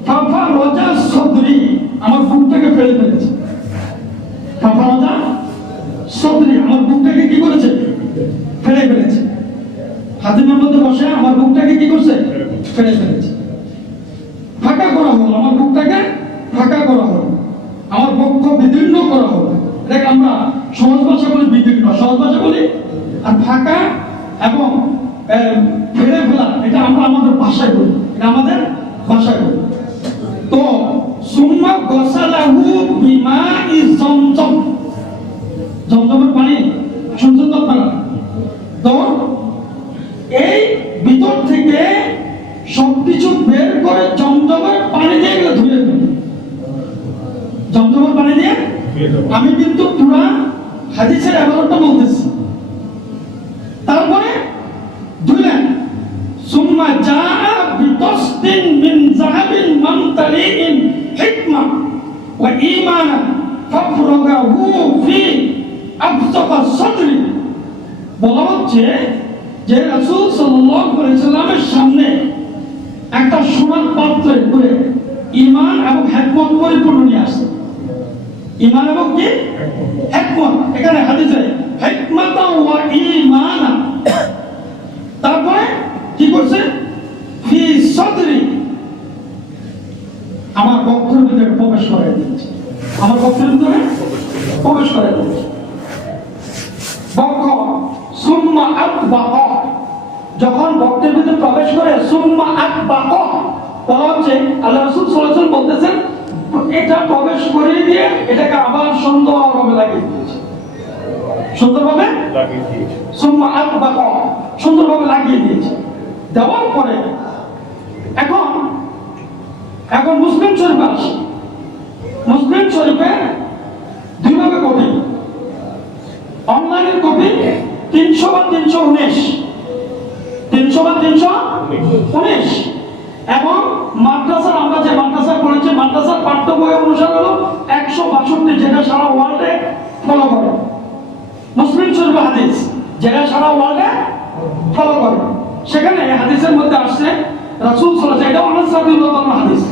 ফাফা রাজা সদরি, আমার বুকটাকে ফেলে ফেলেছে। ফাফা রাজা সদরি, আমার বুকটাকে কি করেছে? ফেলে ফেলেছে। হাতিমের মধ্যে বসে আমার বুকটাকে কি করছে? ফেলে ফেলেছে। ফাঁকা করা হলো, আমার বুকটাকে ফাঁকা করা হলো, আমার বক্ষ বিদীর্ণ করা হলো। দেখ আমরা সহজ ভাষা বলি বিদীর্ণ, সহজ ভাষা বলি, আর ফাঁকা এবং ফেলে ফেলা এটা আমরা আমাদের ভাষায় বলি, এটা আমাদের ভাষায় বলি। তো সুম্মা গসালাহু বিমাই জমজম, জমজমের পানি শুনছেন তো আপনারা? তো এই ভিতর থেকে সবকিছু বের করে জমজমের পানি দিয়ে গেলে ধুয়ে দেবে, জমজমের পানি দিয়ে। আমি কিন্তু পুরা হাদিসের এবারটা বলতেছি। তারপরে ধুলেন, সুম্মা জাআ বিতাসদিন মিন যাহাবিন মামতালিইন হিকমা ওয়া ঈমানা ফাফরাগাহু ফি আবসাতা সাদরি। বলা হচ্ছে যে রাসূল সাল্লাল্লাহু আলাইহি ওয়াসাল্লামের সামনে একটা সোনার পাত্রে করে ঈমান এবং হিকমত পরিপূর্ণ নিয়ে আসছে। ঈমান এবং কি? হিকমত। এখানে হাদিসে হিকমাতা ওয়া ঈমানা, তারপরে কি করছে? ফি সাদরি, আমার বক্ষের ভিতরে প্রবেশ করে দিয়েছে, আমার বক্ষের ভিতরে প্রবেশ করে দিয়েছে। বক্ষ সুম্মা আতবাক, যখন বক্ষের ভিতরে প্রবেশ করে সুম্মা আতবাক বলা হচ্ছে আল্লাহ রাসূল সাল্লাল্লাহু আলাইহি ওয়াসাল্লাম বলতেছেন এটা প্রবেশ করে দিয়ে এটাকে আবার সুন্দরভাবে লাগিয়ে দিয়েছে, সুন্দরভাবে লাগিয়ে দিয়েছে। সুম্মা আতবাক, সুন্দরভাবে লাগিয়ে দিয়েছে। দেওয়ার পরে এখন মুসলিম শরীফ আসে। মুসলিম শরীফে দুইভাবে কপি, অনলাইনের কপি 300/319, 300/319, এবং মাদ্রাসার আমরা যে মাদ্রাসা পড়েছি মাদ্রাসার পাঠ্য বই অনুসারে হলো 162, যেটা সারা ওয়ার্ল্ডে ফলো করে। মুসলিম শরীফ হাদিস যেটা সারা ওয়ার্ল্ডে ফলো করে, সেখানে হাদিসের মধ্যে আসছে রাসূল সাল্লাল্লাহু আলাইহি ওয়াসাল্লাম, এটা আনাস রাদিয়াল্লাহু তাআলা হাদিস,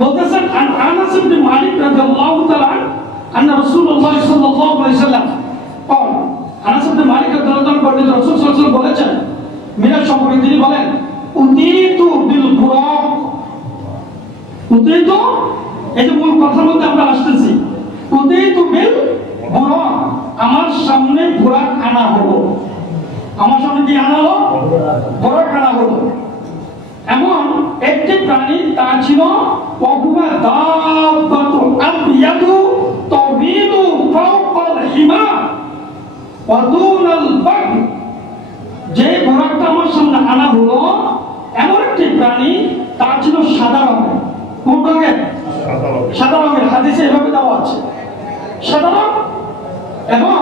বলতেছেন আনাস ইবনে মালিক রাদিয়াল্লাহু তাআলা আন্না রাসূলুল্লাহ সাল্লাল্লাহু আলাইহি ওয়াসাল্লাম قال আনাস ইবনে মালিক রাদিয়াল্লাহু তাআলা বলেন রাসূল সাল্লাল্লাহু আলাইহি ওয়াসাল্লাম বলেছেন মিরাজ সম্পর্কে তিনি বলেন উতিতু বিল বুরাক, উতিতু, এই যে মূল কথার মধ্যে আমরা আসতেছি, উতিতু বিল বুরাক, আমার সামনে বুরাক আনা হলো, আমার সামনে কি আনা হলো? বুরাক আনা হলো। এমন একটি প্রাণী তা ছিল ওয়াহুয়া দাব্বাতুল আবিয়াদু তাবিদু ফাওকাল হিমা ওয়া দুনাল বাগ, যে বুরাকটা আমার সামনে আনা হলো এমন একটি প্রাণী তা ছিল সাদা রঙের। কোন রঙের? সাদা রঙের। হাদিসে এভাবে দেওয়া আছে সাদা রং, এবং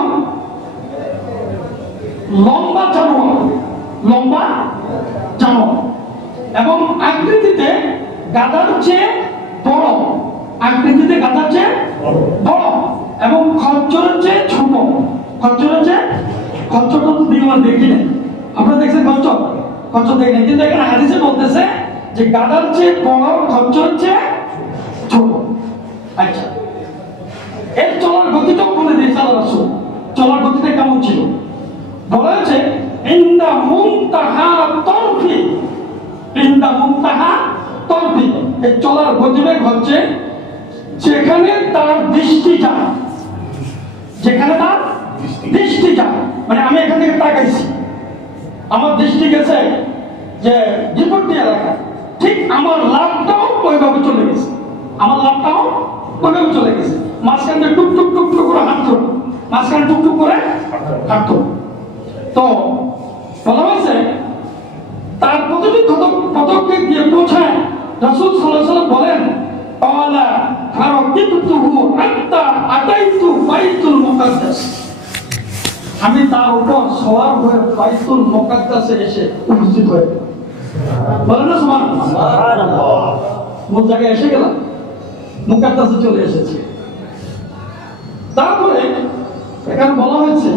লম্বা জানোয়ার, লম্বা জানোয়ার এবং আকৃতিতে গাধার চেয়ে বড়, আকৃতিতে গাধার চেয়ে বড় এবং খচ্চরের চেয়ে ছোট। খচ্চরের চেয়ে, খচ্চরটা তো দিন দেখি না, আপনারা দেখছেন খচ্চর? খচ্চর দেখি না, কিন্তু এখানে হাদিসে বলতেছে যে গাধার চেয়ে বড়, খচ্চরের চেয়ে ছোট। আচ্ছা, এর চলার গতিটাও বলে দিয়েছে আল্লাহ রাসূল। চলার গতিটা কেমন ছিল বলা হয়েছে, ইনদা মুনতাহা তরফি, ইনদা মুনতাহা তরফি। এই চলার গতিবেগ হচ্ছে যেখানে তার দৃষ্টি যায়, যেখানে তার দৃষ্টি যায়। মানে আমি এখান থেকে তাকাইছি, আমার দৃষ্টি গেছে যে বিপত্তি এলাকা, ঠিক আমার লাভটাও ওইভাবে চলে গেছে, আমার লাভটাও ওইভাবে চলে গেছে। মাঝখান থেকে টুক টুক টুক টুক করে হাঁটতো, মাঝখানে টুক টুক করে হাঁটতো। তো বলা হয়েছে তার প্রতিটি পদকে গিয়ে পৌঁছায়। রাসূল সাল্লাল্লাহু আলাইহি ওয়াসাল্লাম বলেন, ক্বালা ফারাকিবতুহু হাত্তা আতাইতু বাইতুল মুকাদ্দাস। আমি তার উপর সওয়ার হয়ে বাইতুল মুকাদ্দাসে এসে উপস্থিত হয়ে গেলাম। বলেন না সুবহানাল্লাহ। মূল জায়গায় এসে গেলাম, মুকাদ্দাসে চলে এসেছি। তারপরে এখানে বলা হয়েছে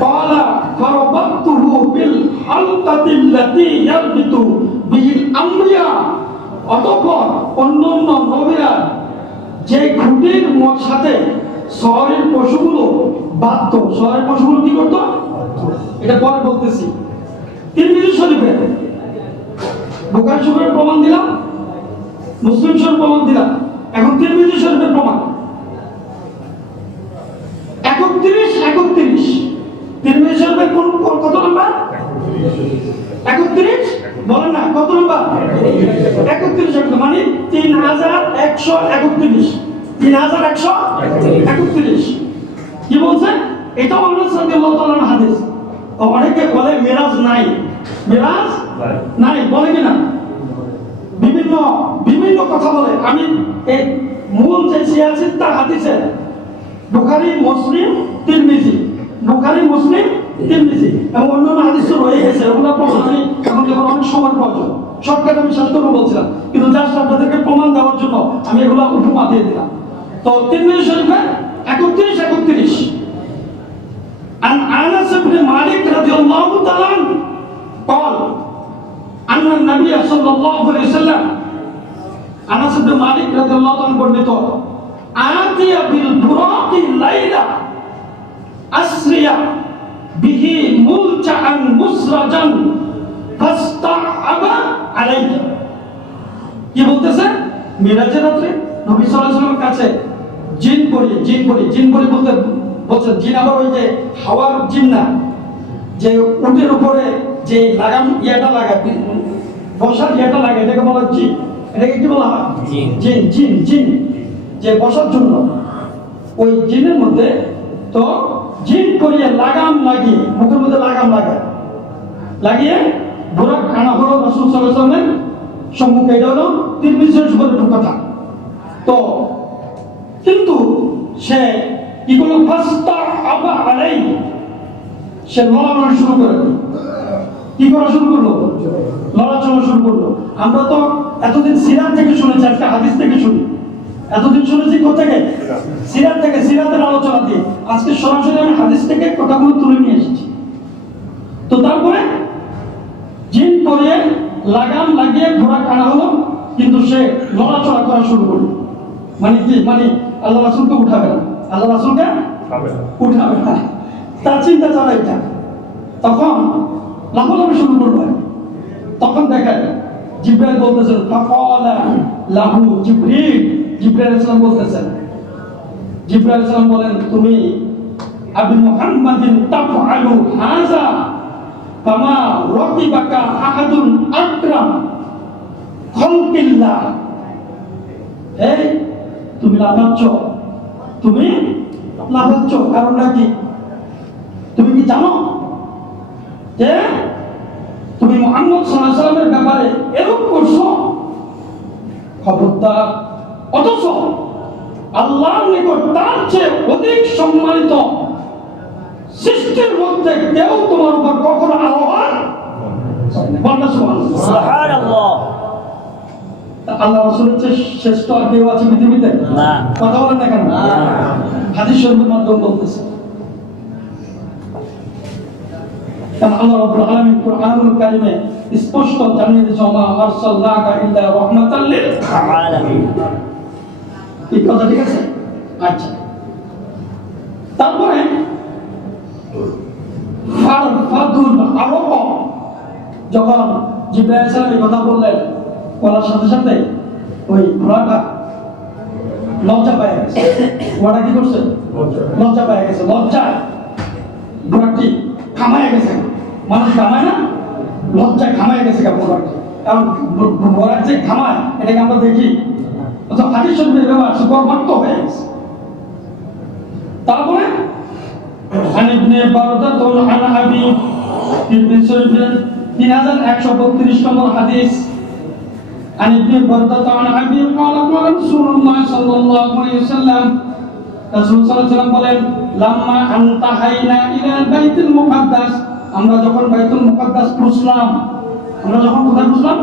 ক্বালা ফারাবাতুহু বিল হালকাতিল্লাতী ইয়ারবিতু বিল আমরিয়া। অতঃপর অন্যান্য নবীরা যে খুঁটির সাথে শহরের পশুগুলো বাঁধত, শহরের পশুগুলো কি করত? এটা পরে বলতেছি। তিরমিজি শরীফে, বুখারী শরীফের প্রমাণ দিলাম, মুসলিম শরীফের প্রমাণ দিলাম, এখন তিরমিজি শরীফের প্রমাণ। 31 তিরমিজি শরীফের কত নাম্বার? 31 বলেন না, কত নাম্বার? 31 মানে 3131। 3131 কি বলছেন? এটাও আনাস রাদিয়াল্লাহু তাআলা হাদিস। অনেকে বলে মিরাজ নাই, মিরাজ নাই বলে কিনা, বিভিন্ন বিভিন্ন কথা বলে। আমি এই মূল যে সিয়াসিত্তা হাদিসে বুখারী, মুসলিম, তিরমিজি, বুখারী, মুসলিম, তিরমিজি এবং অন্যান্য হাদিস রয়ে গেছে, ওগুলো প্রমাণ আমি এখন যখন অনেক সময় প্রয়োজন শর্টকাট আমি শেষ করবো বলছিলাম, কিন্তু জাস্ট আপনাদেরকে প্রমাণ দেওয়ার জন্য আমি এগুলো উপমা দিয়ে দিলাম। তো তিরমিজি শরীফে 31 عن أنس بن مالك رضي الله تعالى عنه قال أن النبي صلى الله عليه وسلم أنس بن مالك رضي الله تعالى عنه বর্ণিত آتي بالبراق ليلة أسري به ملجأ مسرجا فاستعب عليه। কি বলতেছে? মিরাজের রাতে নবী সাল্লাল্লাহু আলাইহি ওয়াসাল্লামের কাছে জিন পরি বলতে বলছে, জিন আবার ওই যে হাওয়ার জিন না, যে উটের উপরে যে লাগাম ইয়াটা লাগায়, বসার ইয়াটা লাগে, এটাকে বলা জিন। এটাকে কি বলা হয়? জিন যে বসার জন্য ওই জিনের মধ্যে। তো জিন করিয়ে লাগাম লাগিয়ে, মুখের মধ্যে লাগাম লাগিয়ে বুরাক আনা হলো রাসূল সাল্লাল্লাহু আলাইহি ওয়াসাল্লামের সম্মুখে। এটা হলো তিরমিজি শরীফের কথা। তো কিন্তু সে কি করলো? ফাস্তা আবা আলাই, সে লড়াচড়া শুরু করে। কি করা শুরু করলো? লড়াচড়া শুরু করলো। আমরা তো এতদিন সিরাত থেকে শুনেছি, আজকে হাদিস থেকে শুনি। এতদিন শুনেছি কোথেকে? সিরাত থেকে, সিরাতের আলোচনা দিয়ে। আজকে সরাসরি আমি হাদিস থেকে কথাগুলো তুলে নিয়ে এসেছি। তো তারপরে জিন করে লাগাম লাগিয়ে ঘোড়া কানা হলো, কিন্তু সে লড়াচড়া করা শুরু করলো। মানে কি? মানে আল্লাহ রাসূলকে উঠাবে না, আল্লাহ রাসূলকে উঠাবে না, তার চিন্তা চালা এটা। তখন লাফালাফি শুরু করলো। তখন দেখেন জিবরাইল বলতেছেন, ফাকালা লাহু জিবরিল, জিবরাইল আলাইহিস সালাম বলতেছেন, জিবরাইল আলাইহিস সালাম বলেন, তুমি আবি মুহাম্মাদিন তাফআলু হাযা ফামা রাকিবাকা আহাদুন আকরাম খালকিল্লাহ। এই তুমি লাফাচ্ছ, তুমি লাফাচ্ছ, কারণটা কি? তুমি কি জানো যে তুমি মুহাম্মদ সাল্লাল্লাহু আলাইহি ওয়াসাল্লামের ব্যাপারে এরকম করছো? খবরদার। অথচ আল্লাহর নিকট তার চেয়ে অধিক সম্মানিত সৃষ্টির মধ্যে কেউ তোমার উপর কখনো আহ্বান বলনা সুবহানাল্লাহ। আল্লাহ রাসূলের চেয়ে শ্রেষ্ঠ আর কেউ আছে পৃথিবীতে? না। কথা বলেন না কেন? হাদিস শরীফের মাধ্যমে বলতেছে। কারণ আল্লাহ রাব্বুল আলামিন কুরআনুল কারীমে স্পষ্ট জানিয়ে দিয়েছে, ওয়া মা আরসালনাকা ইল্লা রাহমাতাল লিল আলামিন। এই কথা ঠিক আছে? আচ্ছা, তারপরে ফারফাদুল আরক, যখন জিবরাইল আলাইহিস সালাম এই কথা বললেন, বলার সাথে সাথে ওই ঘোড়াটা লজ্জা পেয়ে গেছে। ঘোড়াটা কি করছে? লজ্জা পেয়ে গেছে। লজ্জায় ঘোড়াটি থামায় গেছে। মানুষ থামায় না, লজ্জায় থামায় গেছে ঘোড়াটি। কারণ ঘোড়ার যে থামায়, এটাকে আমরা দেখি, হাদিস শরীফের ব্যবহার সুপরমাত্র হয়ে গেছে। তারপরে ইবনে বারদাত আন আবি ইবনে শরীফের 3132 নম্বর হাদিস, عن ابن بردة عن أبي قال قال رسول الله صلى الله عليه وسلم রাসূল সাল্লাল্লাহু আলাইহি ওয়াসাল্লাম বলেন, লাম্মা আনতাহাইনা ইলা বাইতুল মুকাদ্দাস, আমরা যখন বাইতুল মুকাদ্দাস পৌঁছলাম, আমরা যখন কোথায় পৌঁছলাম?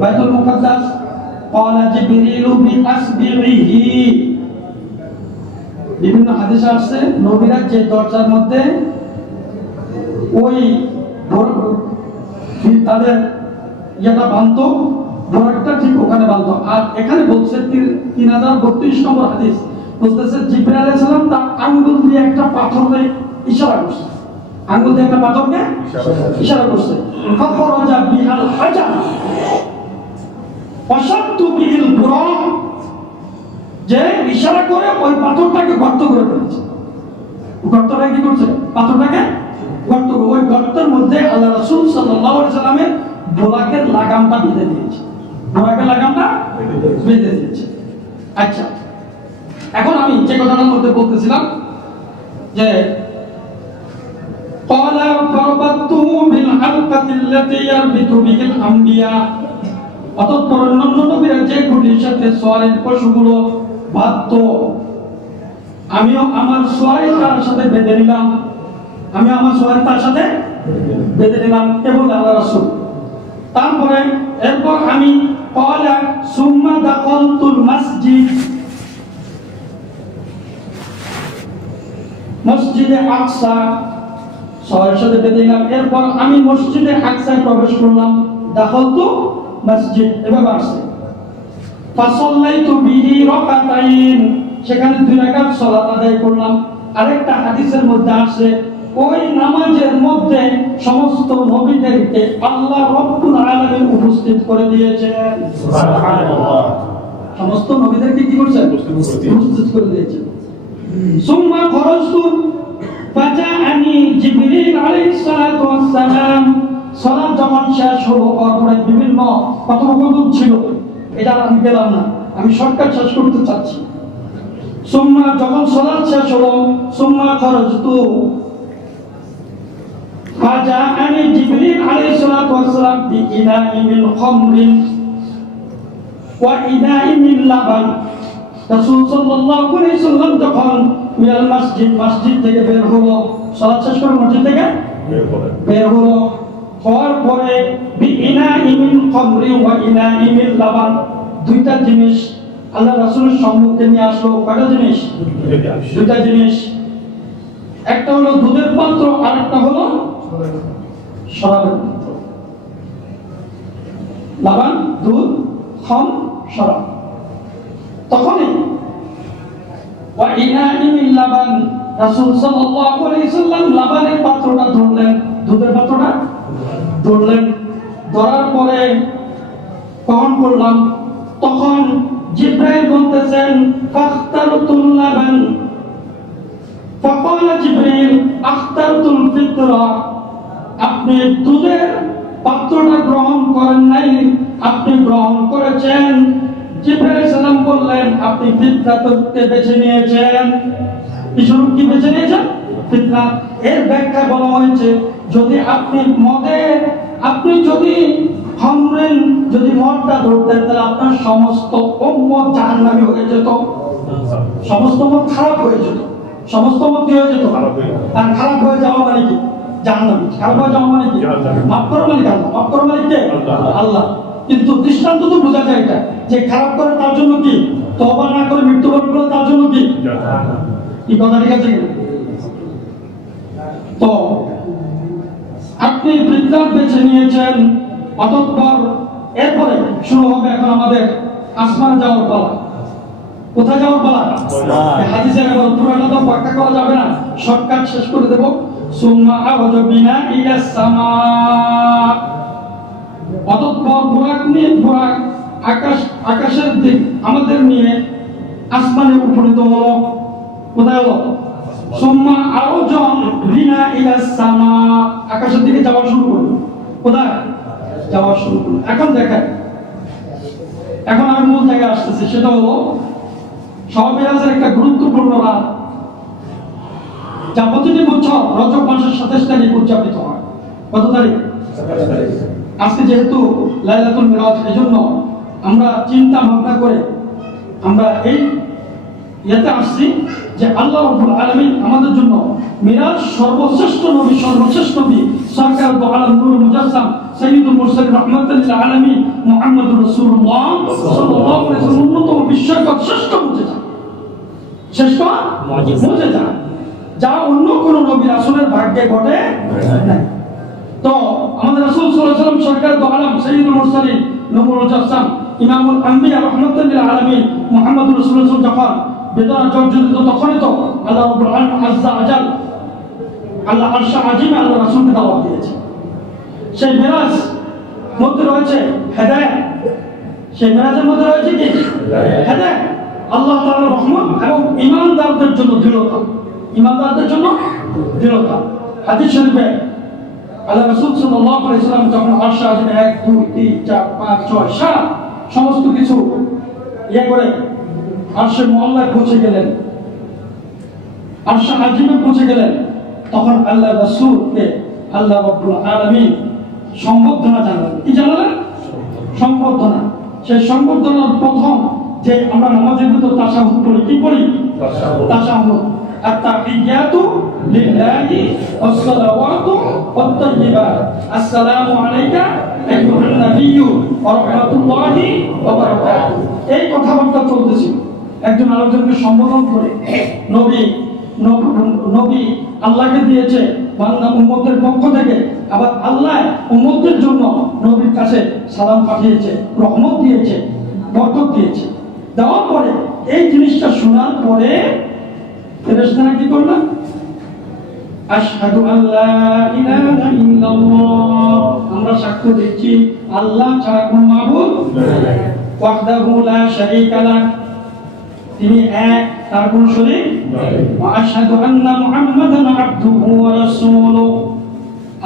বাইতুল মুকাদ্দাস। ক্বালা জিবরিলু বিআসবিহি, বিভিন্ন হাদিসে আসছে নবীরা যে দরজার মধ্যে ওই তাদের ইয়েটা বাঁধতো, ঘোড়াটা ঠিক ওখানে বাঁধতো। আর এখানে বলছে 3032 নম্বর হাদিস, বলতেছে জিবরাইল আলাইহিস সালাম তার আঙ্গুল দিয়ে একটা পাথরকে ইশারা করছে, আঙ্গুল দিয়ে একটা পাথরকে ইশারা করছে। ফাখরাজা বিহাল হাজার ফাশাত্তু বিহিল বুরাক, যে ইশারা করে ওই পাথরটাকে গর্ত করে ফেলেছে। গর্তটা কি করছে? পাথরটাকে গর্ত। ওই গর্তের মধ্যে আল্লাহ রাসূল সাল্লাল্লাহু আলাইহি সাল্লামের বোরাকের লাগামটা বেঁধে দিয়েছে। বোরাকের লাগামটা বেঁধে দিয়েছে। আচ্ছা, এখন আমি যে কথাটার মধ্যে বলতেছিলাম যে ক্বালা ফারবাতু বিল হালকাতিল্লাতী ইয়ারবিতু বিহিল আমবিয়া, অতঃপর অন্যান্য নবীরা যে খুঁটির সাথে সোয়ারের পশুগুলো বাঁধতো, আমিও আমার সোয়ারি তার সাথে বেঁধে নিলাম। আমি আমার সোয়ারি তার সাথে বেঁধে নিলাম, কেবল আল্লাহ রাসূল। তারপরে এরপর আমি ক্বালা সুম্মা দাখালতুল মসজিদ, মসজিদে আকসা, সোয়ারির সাথে বেঁধে নিলাম। এরপর আমি মসজিদে আকসায় প্রবেশ করলাম। দাখালতু মসজিদ এভাবে আসছে। ফাসাল্লাইতু বিহি রাকাতাইন, সেখানে 2 রাকাত সালাত আদায় করলাম। আরেকটা হাদিসের মধ্যে আসছে ওই নামাজের মধ্যে সমস্ত নবীদেরকে আল্লাহ রাব্বুল আলামিন উপস্থিত করে দিয়েছেন। সুবহানাল্লাহ। সমস্ত নবীদেরকে কি করেছেন? উপস্থিত করে দিয়েছেন। সুম্মা খরাজতু ফাজাআনি জিবরিল আলাইহিস সালাতু ওয়াস সালাম, সালাত যখন শেষ হলো, তারপরে বিভিন্ন কথোপকথন ছিল, এটা আমি গেলাম না, আমি শর্টকাট শেষ করতে চাচ্ছি। সুম্মা, যখন সালাত শেষ হলো, সুম্মা খরাজতু ফাজাআনি জিবরিল আলাইহিস সালাতু ওয়াস সালাম বিইনাইন মিন খামরিন ওয়া ইনাইন মিন লাবান। রাসূল সাল্লাল্লাহু আলাইহি ওয়াসাল্লাম যখন মিনাল মসজিদ থেকে বের হলো, সালাত শেষ করে মসজিদ থেকে বের হলো, হওয়ার পরে বিইনাইন মিন খামরিন ওয়া ইনাইন মিন লাবান, 2টা জিনিস আল্লাহ রাসূলের সম্মুখে নিয়ে আসলো। কয়টা জিনিস? 2টা জিনিস। একটা হলো দুধের পাত্র, আর একটা হলো শরাবের পাত্র। লাবান দুধ, খাম শরাব। তখনই ওয়া ইনাইন মিন লাবান, রাসূল সাল্লাল্লাহু আলাইহি ওয়াসাল্লাম লাবানের পাত্রটা ধরলেন, দুধের পাত্রটা ধরলেন। ধরার পরে গ্রহণ করলাম। তখন জিবরাইল বলতেছেন ফাখতারতুল লাবান, ফাকালা জিবরাইল আখতারতুল ফিতরা, আপনি দুধের পাত্রটা গ্রহণ করেন নাই, আপনি গ্রহণ করেছেন। জিবরাইল সালাম বললেন আপনি ফিতরাতকে বেছে নিয়েছেন। কি বেছে নিয়েছেন? ফিতরা। এর ব্যাখ্যা বলা হয়েছে, যদি আপনি যদি খামরেন, যদি মদটা ধরতেন, তাহলে আপনার সমস্ত উম্মত জাহান্নামী হয়ে যেত, সমস্ত মত খারাপ হয়ে যেত, সমস্ত উম্মত কি হয়ে যেত, আর খারাপ হয়ে যাওয়া মানে কি, জাহান্নামী। খারাপ হয়ে যাওয়া মানে কি, মাফ করা মানে কি, মাফ করা মানে কি আল্লাহ। কিন্তু দৃষ্টান্ত তো বোঝা যায় এটা, যে খারাপ করে তার জন্য কি, তওবা না করে মৃত্যুবরণ করে তার জন্য কি, কি কথা ঠিক আছে কিনা? তো আপনি বিদ্যাত বেছে নিয়েছেন, অতঃপর এরপরে শুরু হবে এখন আমাদের আসমানে যাওয়ার পালা। কোথায় যাওয়ার পালা? হাদিসের এবার পুরোটা তো ব্যাখ্যা করা যাবে না, শর্টকাট শেষ করে দেব। সুম্মা আওয়াজবিনা ইলাস সামা, অতঃপর বুরাক আকাশের দিক আমাদের নিয়ে আসমানে উপনীত হলো। কোথায় হলো? সুম্মা আওয়াজবিনা ইলাস সামা, আকাশের দিকে যাওয়া শুরু করলো। কোথায় যাওয়া শুরু করলো? এখন দেখেন, এখন আমি মূল জায়গায় আসতেছি, সেটা হলো শবে মিরাজের একটা গুরুত্বপূর্ণ রাত, যা প্রতিটি বছর রজব মাসের 27 তারিখ উদযাপিত হয়। কত তারিখ? আজকে যেহেতু লাইলাতুল মিরাজ, এজন্য আমরা চিন্তা ভাবনা করে আমরা এই ইয়েতে আসছি যে আল্লাহ রাব্বুল আলামিন আমাদের জন্য মিরাজ সর্বশ্রেষ্ঠ নবী সরকার দো আলম নূর মুজাসসাম সাইয়্যিদুল মুরসালিন রাহমাতুল লিল আলামিন মুহাম্মদুর রাসূলুল্লাহ সাল্লাল্লাহু আলাইহি ওয়াসাল্লাম উন্নতম বিশ্বকর শ্রেষ্ঠ মুজিজা, যা অন্য কোন নবী রাসূলের ভাগ্যে ঘটে নাই। তো আমাদের রাসূল সাল্লাল্লাহু আলাইহি ওয়াসাল্লাম সরকার দো আলম সাইয়্যিদুল মুরসালিন নূর মুজাসসাম ইমামুল আম্বিয়া রাহমাতুল লিল আলামিন মুহাম্মদুর রাসূলুল্লাহ যখন বেদনা জর্জরিত, তখনই তো আল্লাহ রাব্বুল আলামিন আযজা আজাল আল্লাহ আরশ আজিমে আল্লাহ রাসূলকে দাওয়াত দিয়েছে। সেই মিরাজ মধ্যে রয়েছে হেদায়েত, সেই মিরাজের মধ্যে রয়েছে কি হেদায়েত, আল্লাহ তাআলার রহমত এবং ঈমানদারদের জন্য দৃঢ়তা, ঈমানদারদের জন্য দৃঢ়তা। হাদিস শরীফে আল্লাহ রাসূল সাল্লাল্লাহু আলাইহি ওয়াসাল্লাম যখন আরশ আজিমে 1 2 3 4 5 6 7 সমস্ত কিছু করে আরশে মুআল্লায় পৌঁছে গেলেন, আরশ আজিমে পৌঁছে গেলেন, তখন আল্লাহ রাসূলকে আল্লাহ রাব্বুল আলামিন সম্বর্ধনা জানালেন। কি জানালেন? সম্বর্ধনা। সেই সম্বর্ধনার প্রথম যে আমরা নামাজের ভিতর তাশাহুদ পড়ি, কি পড়ি? তাশাহুদ। আত-তাহিয়াতু লিল্লাহি ওয়াস-সালাওয়াতু ওয়াত-তাইয়্যিবাত, আসসালামু আলাইকা আইয়ুহান নাবিয়্যু ওয়া রাহমাতুল্লাহি ওয়া বারাকাতুহু। এই কথাবার্তা চলতেছিল, একজন আরেকজনকে সম্বোধন করে। নবী আল্লাহকে দিয়েছে বান্দা উম্মতের পক্ষ থেকে, আবার আল্লাহ উম্মতের জন্য নবীর কাছে সালাম পাঠিয়েছে, রহমত দিয়েছে, বরকত দিয়েছে। দেওয়ার পরে এই জিনিসটা শোনার পরে ফেরেশতারা কি করলো? আশহাদু আল্লা ইলাহা ইল্লাল্লাহ, আমরা সাক্ষ্য দিচ্ছি আল্লাহ ছাড়া কোনো মাবুদ নেই, ওয়াহদাহু লা শারীকা লাহ, তিনি এক, তার কোনো শরীক নেই, ওয়া আশহাদু আন্না মুহাম্মাদান আবদুহু ওয়া রাসূলুহু,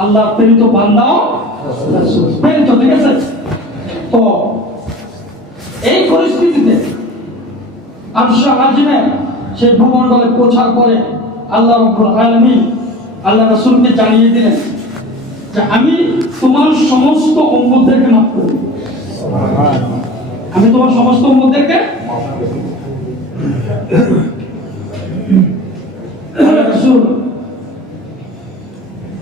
আল্লাহ প্রেরিত বান্দা ও রাসূল। প্রেরিত, ঠিক আছে? তো এই পরিস্থিতিতে আরশ আজিমে সেই ভূমণ্ডলে পৌঁছার পরে আল্লাহ রাব্বুল আলামিন আল্লাহ রাসূলকে জানিয়ে দিলেন যে আমি তোমার সমস্ত উম্মতদেরকে মাফ করে দেব, আমি তোমার সমস্ত উম্মতদেরকে মাফ করে দেব। রাসূল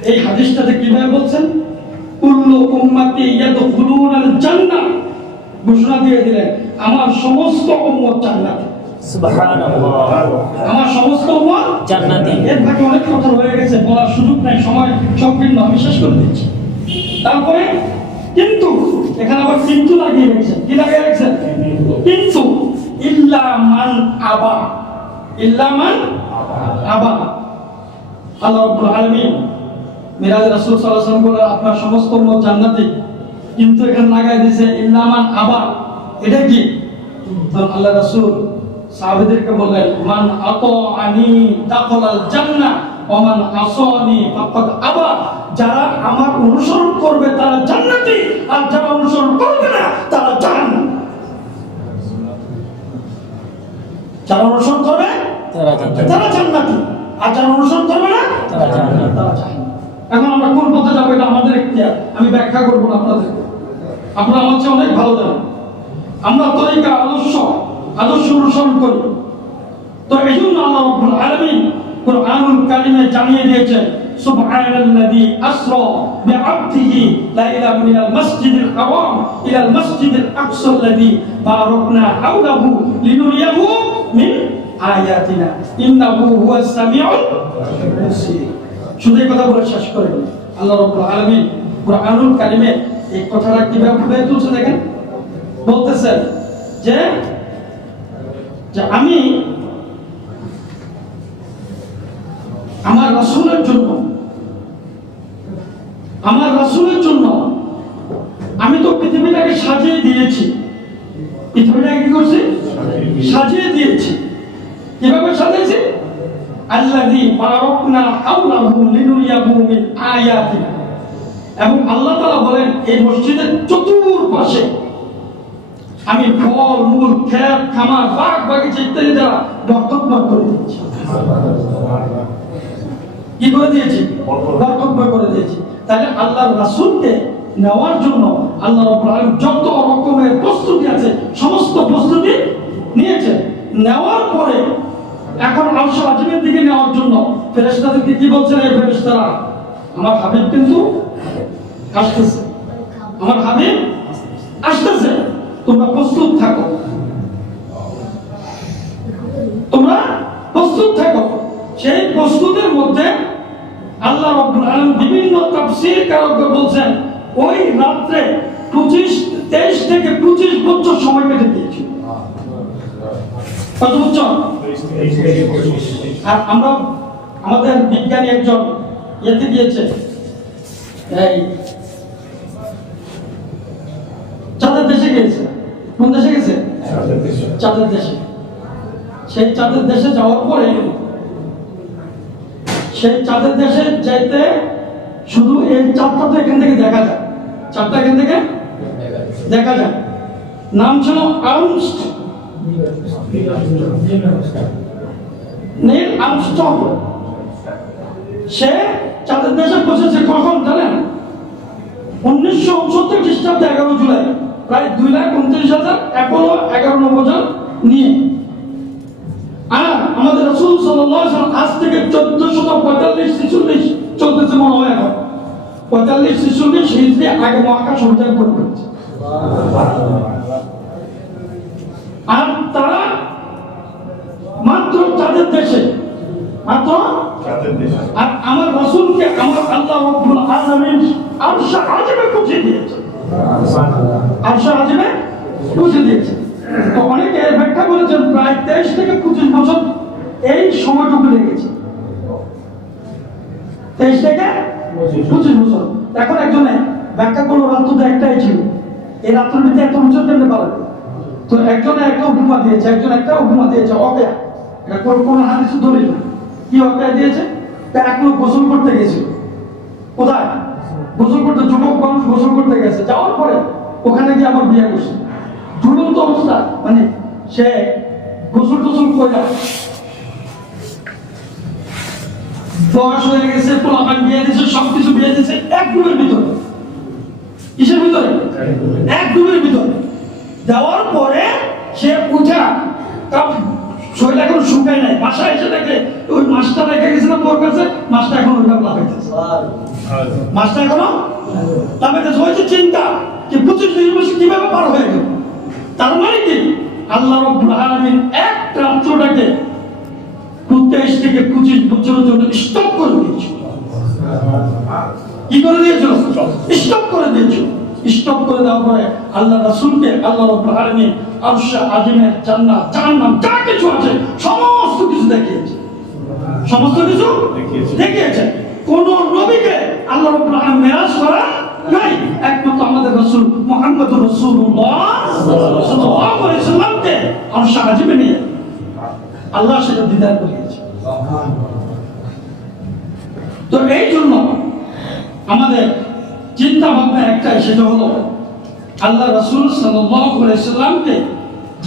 এই হাদিসটাতে কিভাবে বলছেন? কুল্লু উম্মতি ইয়াদখুলুনাল জান্নাহ, ঘোষণা দিয়ে দিলেন আমার সমস্ত উম্মত জান্নাতে। সুবহানাল্লাহ, আমার সমস্ত উম্মত জান্নাতি। এর ভাগে অনেক কথা রয়ে গেছে, বলার সুযোগ নাই, সময় সংকীর্ণ, আমি শেষ করে দিচ্ছি। তারপরে কিন্তু এখানে আবার কিন্তু লাগিয়ে রেখেছেন। কি লাগিয়ে রেখেছেন? কিন্তু ইল্লা মান আবা, ইল্লা মান আবা। আল্লাহ রাব্বুল আলামিন মিরাজে রাসূল সাল্লাল্লাহু আলাইহি ওয়াসাল্লাম বলেন আপনার সমস্ত উম্মত জান্নাতি, কিন্তু এখানে লাগাই দিয়েছে ইল্লা মান আবা। এটা কি? তখন আল্লাহ রাসূল সাহাবীদেরকে বললেন মান আতাআনি দাখালাল জান্নাহ ওয়া মান আসানি ফাকাদ আবা, যারা আমার অনুসরণ করবে তারা জান্নাতি, আর যারা অনুসরণ করবে না তারা জাহান্নামী। যারা অনুসরণ করবে তারা জান্নাতি, আর যারা অনুসরণ করবে না তারা জাহান্নামী। এখন আমরা কোন পথে যাবো এটা আমাদের ইখতিয়ার, আমি ব্যাখ্যা করব না আপনাদেরকে, আপনারা আমার চেয়ে অনেক ভালো জানেন। আমরা তরিকা আদর্শ অনুসরণ করি। তো এই জন্য আল্লাহ রাব্বুল আলামিন কুরআনুল কারীমে জানিয়ে দিয়েছেন সুবহানাল্লাযী আসরা বিআবদিহি লাইলাম মিনাল মাসজিদিল হারাম ইলাল মাসজিদিল আকসাল্লাযী বারাকনা হাওলাহু লিনুরিয়াহু মিন আয়াতিনা ইন্নাহু হুয়াস সামিউল বাসীর। শুধু এই কথা বলে শেষ করেন। আল্লাহ রাব্বুল আলামিন কুরআনুল কারীমে এই কথাটা কিভাবে ফুটে তুলছে দেখেন। বলতেছেন যে আমি আমার রাসূলের জন্য আমি তো পৃথিবীটাকে সাজিয়ে দিয়েছি। পৃথিবীটাকে কি করছি? সাজিয়ে দিয়েছি। কিভাবে সাজিয়েছি? আল্লাযী বারাকনা হাওলাহু লিনুরিয়াহু মিন আয়াতিনা। এবং আল্লাহ তাআলা বলেন এই মসজিদের চতুর্পাশে আমি ফল মূল ক্ষেত খামার বাগ বাগিচা ইত্যাদি দ্বারা বরকতময় করে দিয়েছি। কি করে দিয়েছি? বরকতময় করে দিয়েছি। তাহলে আল্লাহর রাসূলকে নেওয়ার জন্য আল্লাহ রাব্বুল আলামিন যত রকমের প্রস্তুতি আছে সমস্ত প্রস্তুতি নিয়েছেন। নেওয়ার পরে এখন আরশ আজিমের দিকে নেওয়ার জন্য ফেরেশতাদেরকে কি বলছেন? এই ফেরেশতারা আমার হাবিব কিন্তু আসতেছে, আমার হাবিব আসতেছে, তোমরা প্রস্তুত থাকো, তোমরা প্রস্তুত থাকো। সেই প্রস্তুতের মধ্যে আল্লাহ রাব্বুল আলামিন বিভিন্ন তাফসীর কারকরা বলছেন ওই রাতে 23 থেকে 25 বছর সময় কেটে দিয়েছিল। কত বছর? আর আমরা আমাদের বিজ্ঞানী একজন ইয়েতে গিয়েছে, এই চাঁদের দেশে গিয়েছে। কোন দেশে গেছে? চাঁদের দেশে। সেই চাঁদের দেশে যাওয়ার পরে সেই চাঁদের দেশে যাইতে শুধু এই চাঁদটা তো এখান থেকে দেখা যায়, চাঁদটা এখান থেকে দেখা যায়। নাম ছিল নীল আর্মস্ট্রং। সে চাঁদের দেশে পৌঁছেছে কখন জানেন? 1969 খ্রিস্টাব্দে 11 জুলাই, প্রায় 2,29,000 অ্যাপোলো 11 নভোযান নিয়ে। আর আমাদের রাসূল সাল্লাল্লাহু আলাইহি ওয়াসাল্লাম আজ থেকে 1445-46 চলতেছে মনে হয় এখন 45-46 হিজরি আগে মহাকাশ অভিযান করে ফেলেছে। আর তারা মাত্র চাঁদের দেশে, মাত্র চাঁদের দেশে। আর আমার রাসূলকে আমার আল্লাহ রাব্বুল আলামিন আরশ আজিমে পৌঁছে দিয়েছে, আরশ আজিমে পৌঁছে দিয়েছে। তো অনেকে ব্যাখ্যা করেছেন প্রায় 23 থেকে 25 বছর এই সময়টুকু লেগেছে। 23 থেকে 25 বছর। এখন একজনে ব্যাখ্যা করলো রাত তো একটাই ছিল, এই রাত্রের ভিতরে এত বছর কেমনে পারবে? তো একজনে একটা উপমা দিয়েছে, একজন একটা উপমা দিয়েছে অজ্ঞা। এটা কোন হাদিসে দলিল না। কি অজ্ঞা দিয়েছে? এক লোক গোসল করতে গেছিল। কোথায়? গোসল করতে, যুবক মানুষ গোসল করতে গেছে। যাওয়ার পরে ওখানে গিয়ে আবার বিয়ে করছে। ঝুলন্ত অবস্থা, মানে সে গোসল টোসল করে বয়স হয়ে গেছে, পোলাপান বিয়ে দিয়েছে, সবকিছু বিয়ে দিয়েছে এক ডুবের ভিতরে। কিসের ভিতরে? এক ডুবের ভিতরে। যাওয়ার পরে সে উঠা, কারণ শরীর এখন শুকায় নাই, বাসায় এসে দেখে ওই মাছটা রেখে গেছিলাম তোর কাছে, মাছটা এখন ওইভাবে লাফাইতেছে, মাছটা এখনো লাফাইতেছে। হয়েছে চিন্তা যে 25 বছর কিভাবে পার হয়ে গেল। তার মানে কি আল্লাহ রাব্বুল আলামিন এক রাত্রটাকে 23 থেকে 25 বছরের জন্য স্টপ করে দিয়েছিল। কি করে দিয়েছিল? স্টপ করে দিয়েছিল। স্টপ করে দেওয়ার পরে আল্লাহ রাসূলকে আল্লাহ রাব্বুল আলামিন আরশ আজিমের জান্নাত জাহান্নাম যা কিছু আছে সমস্ত কিছু দেখিয়েছে, সমস্ত কিছু দেখিয়েছে। কোন নবীকে আল্লাহ রাব্বুল আলামিন মেরাজ করা নাই, একমাত্র আমাদের রাসূল মুহাম্মদুর রাসূলুল্লাহ সাল্লাল্লাহু আলাইহি ওয়াসাল্লামকে আরশ আজিমে নিয়ে আল্লাহ সেটা দিদার করিয়েছে। তো এই জন্য আমাদের চিন্তা ভাবনা একটাই, সেটা হলো আল্লাহ রাসূল সাল্লাল্লাহু আলাইহি ওয়াসাল্লামকে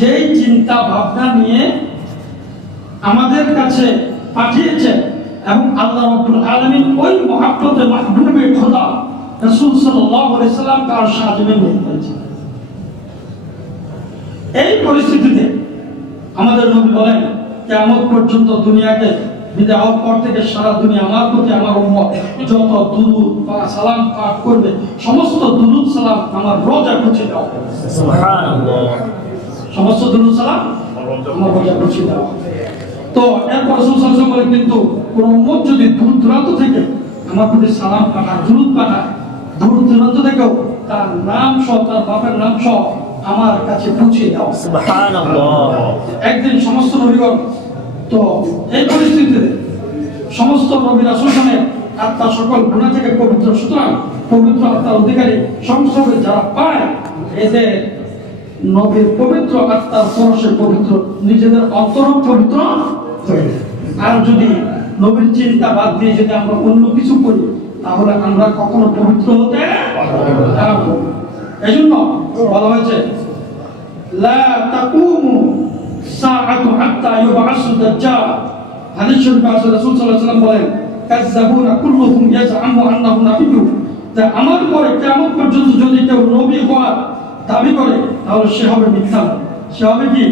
যেই চিন্তা ভাবনা নিয়ে আমাদের কাছে পাঠিয়েছেন এবং আল্লাহ রাব্বুল আলামিন ওই মুহাব্বতে মাহবুবে খোদা রাসূল সাল্লাল্লাহু আলাইহি ওয়াসাল্লামকে আরশ আজিমে নিয়ে গেছেন। এই পরিস্থিতিতে আমাদের নবী বলেন কিয়ামত পর্যন্ত দুনিয়াকে বিদায় হওয়ার পর থেকে সারা দুনিয়া আমার প্রতি আমার উম্মত যত দুরূদ বা সালাম পাঠ করবে, সমস্ত দুরূদ সালাম আমার রোজা পৌঁছে দাও। সুবহানাল্লাহ। সমস্ত দুরূদ সালাম আমার রোজা পৌঁছে দাও। তো এরপর রাসূল সাল্লাল্লাহু আলাইহি ওয়াসাল্লাম বলেন, কিন্তু কোন উম্মত যদি দূর দূরান্ত থেকে আমার প্রতি সালাম পাঠায়, দুরূদ পাঠায়, দূর দূরান্ত থেকেও তার নাম সহ, তার বাপের নাম সহ আমার কাছে পৌঁছে দাও। সুবহানাল্লাহ। একদিন সমস্ত নবীগণ, তো এই পরিস্থিতিতে সমস্ত নবী রাসূলগণের আত্মা সকল গুনাহ থেকে পবিত্র, সুতরাং পবিত্র আত্মার অধিকারী সংসর্গে যারা পায়, এদের নবীর পবিত্র আত্মার পরশে পবিত্র, নিজেদের অন্তর পবিত্র হয়ে যায়। আর যদি নবীর চিন্তা বাদ দিয়ে যদি আমরা অন্য কিছু করি, তাহলে আমরা কখনো পবিত্র হতে পারবো। এই জন্য বলা হয়েছে, লা তাকুমু সাআতু হাত্তা ইউবআসু দাজ্জাল। হাদিস শরীফে আছে, রাসূল সাল্লাল্লাহু আলাইহি ওয়াসাল্লাম বলেন, কাযযাবুনা কুল্লুহুম ইয়াজআমু আন্নাহু নাবিয়্যু। তা আমার পরে কিয়ামত পর্যন্ত যদি কেউ নবী হওয়ার দাবি করে, তাহলে সে হবে মিথ্যাবাদী। সে হবে কি?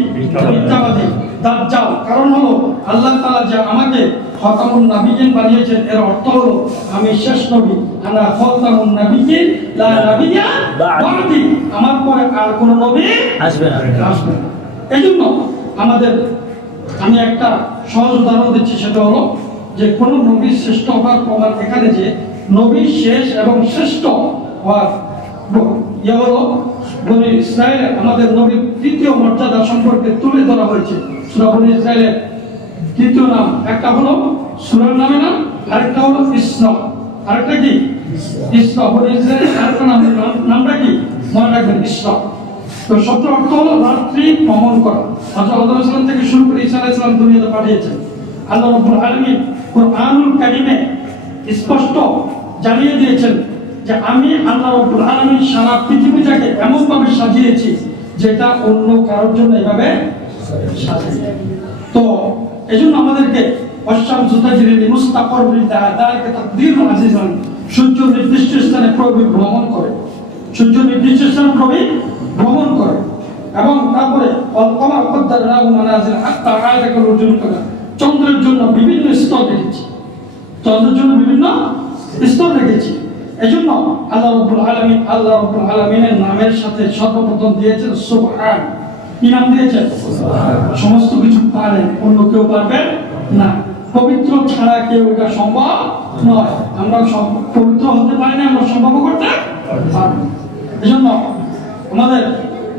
মিথ্যাবাদী, দাজ্জাল। কারণ হলো আল্লাহ তাআলা যে আমাকে খাতামুন নাবিয়্যিন বানিয়েছেন, এর অর্থ হলো আমি শেষ নবী। আনা খাতামুন নাবিয়্যিন লা নাবিয়্যা বা'দি। আমার পরে আর কোন নবী আসবে না। এইজন্য আমাদের, আমি একটা সহজ উদাহরণ দিচ্ছি, সেটা হলো যে কোন নবী শ্রেষ্ঠ হওয়ার প্রমাণ এখানে যে নবী শেষ এবং শ্রেষ্ঠ হওয়ার হলো বনি ইসরায়েলের আমাদের নবীর তৃতীয় মর্যাদা সম্পর্কে তুলে ধরা হয়েছে। সূরা বনি ইসরায়েলের তৃতীয় নাম, একটা হলো সূরার নামে নাম, আরেকটা হলো ইসরা। আরেকটা কি? ইসরা। বনি ইসরায়েলের আরেকটা নামটা কি মনে রাখবেন, ইসরা। তো শব্দ অর্থ হলো রাত্রি ভ্রমণ করা। হযরত আদম আলাইহিস সালাম থেকে শুরু করে ঈসা আলাইহিস সালাম দুনিয়াতে পাঠিয়েছেন। আল্লাহ রাব্বুল আলামিন কুরআনুল কারীমে স্পষ্ট জানিয়ে দিয়েছেন যে আমি আল্লাহ রাব্বুল আলামিন সারা পৃথিবীটাকে এমন ভাবে সাজিয়েছি যেটা অন্য কারোর জন্য এভাবে সাজাইনি। তো এজন্য আমাদেরকে অশামসু তাজরি লিমুস্তাকর লিদালিকা তাকদীরুল আজিজান, সূর্য নির্দিষ্ট স্থানে ভ্রমণ করে, সূর্য নির্দিষ্ট স্থানে ভ্রমণ করে। এবং তারপরে কমা কদ্দারনাহু মানাজিল হাত্তা আ'দা কাল-রুজুল কালা। চন্দ্রের জন্য বিভিন্ন স্তর রেখেছি, চন্দ্রের জন্য বিভিন্ন স্তর রেখেছি। এজন্য আল্লাহ রাব্বুল আলামিনের নামের সাথে সর্বপ্রথম দিয়েছেন সুবহান। কি নাম দিয়েছেন? সমস্ত কিছু পারেন, অন্য কেউ পারবে না। পবিত্র ছাড়া কেউ এটা সম্ভব নয়। আমরা পবিত্র হতে পারি না, আমরা সম্ভব করতে পারবো। এজন্য আমাদের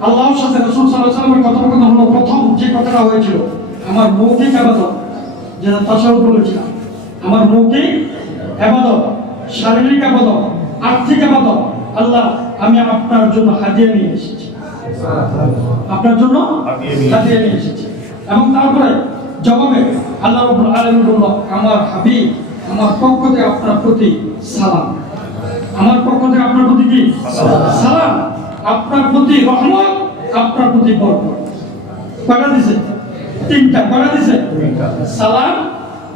আল্লাহর সাথে রাসূল সাল্লাল্লাহু আলাইহি ওয়াসাল্লামের কথোপকথন হলো, প্রথম যে কথাটা হয়েছিল, আমার মৌখিক ইবাদত, যেটা তাশাহুদ বলেছিলাম, আমার মৌখিক ইবাদত, শারীরিক ইবাদত, আর্থিক ইবাদত, আল্লাহ আমি আপনার জন্য হাদিয়া নিয়ে এসেছি, আপনার জন্য হাদিয়া নিয়ে এসেছি। এবং তারপরে জবাবে আল্লাহ রাব্বুল আলামিন বলল, আমার হাবিব আমার পক্ষ থেকে আপনার প্রতি সালাম, আমার পক্ষ থেকে আপনার প্রতি কি সালাম, আপনার প্রতি রহমত, আপনার প্রতি বরকত। কয়টা দিছে? তিনটা। কয়টা দিছে? সালাম,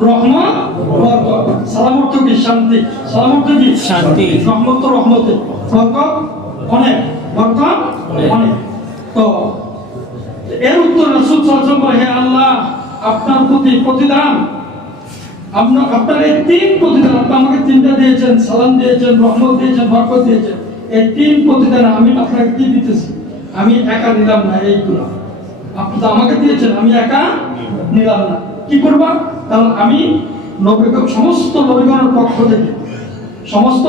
রহমত, বরকত। সালাম অর্থ কি? শান্তি। সালাম অর্থ কি? শান্তি। রহমত তো রহমতে, বরকত অনেক, বরকত অনেক। তো এর উত্তর রাসূল সাল্লাল্লাহু আলাইহি ওয়াসাল্লাম বলে, হে আল্লাহ, আপনার প্রতি প্রতিদান, আপনার এই তিন প্রতিদান, আপনি আমাকে তিনটা দিয়েছেন, সালাম দিয়েছেন, রহমত দিয়েছেন, বরকত দিয়েছেন। এই তিন প্রতিদান আমি আপনাকে কি দিতেছি? আমি একা নিলাম না এইগুলো, আপনি তো আমাকে দিয়েছেন, আমি একা নিলাম না। কি করবা? কারণ আমি সমস্ত নবীগণের পক্ষ থেকে, সমস্ত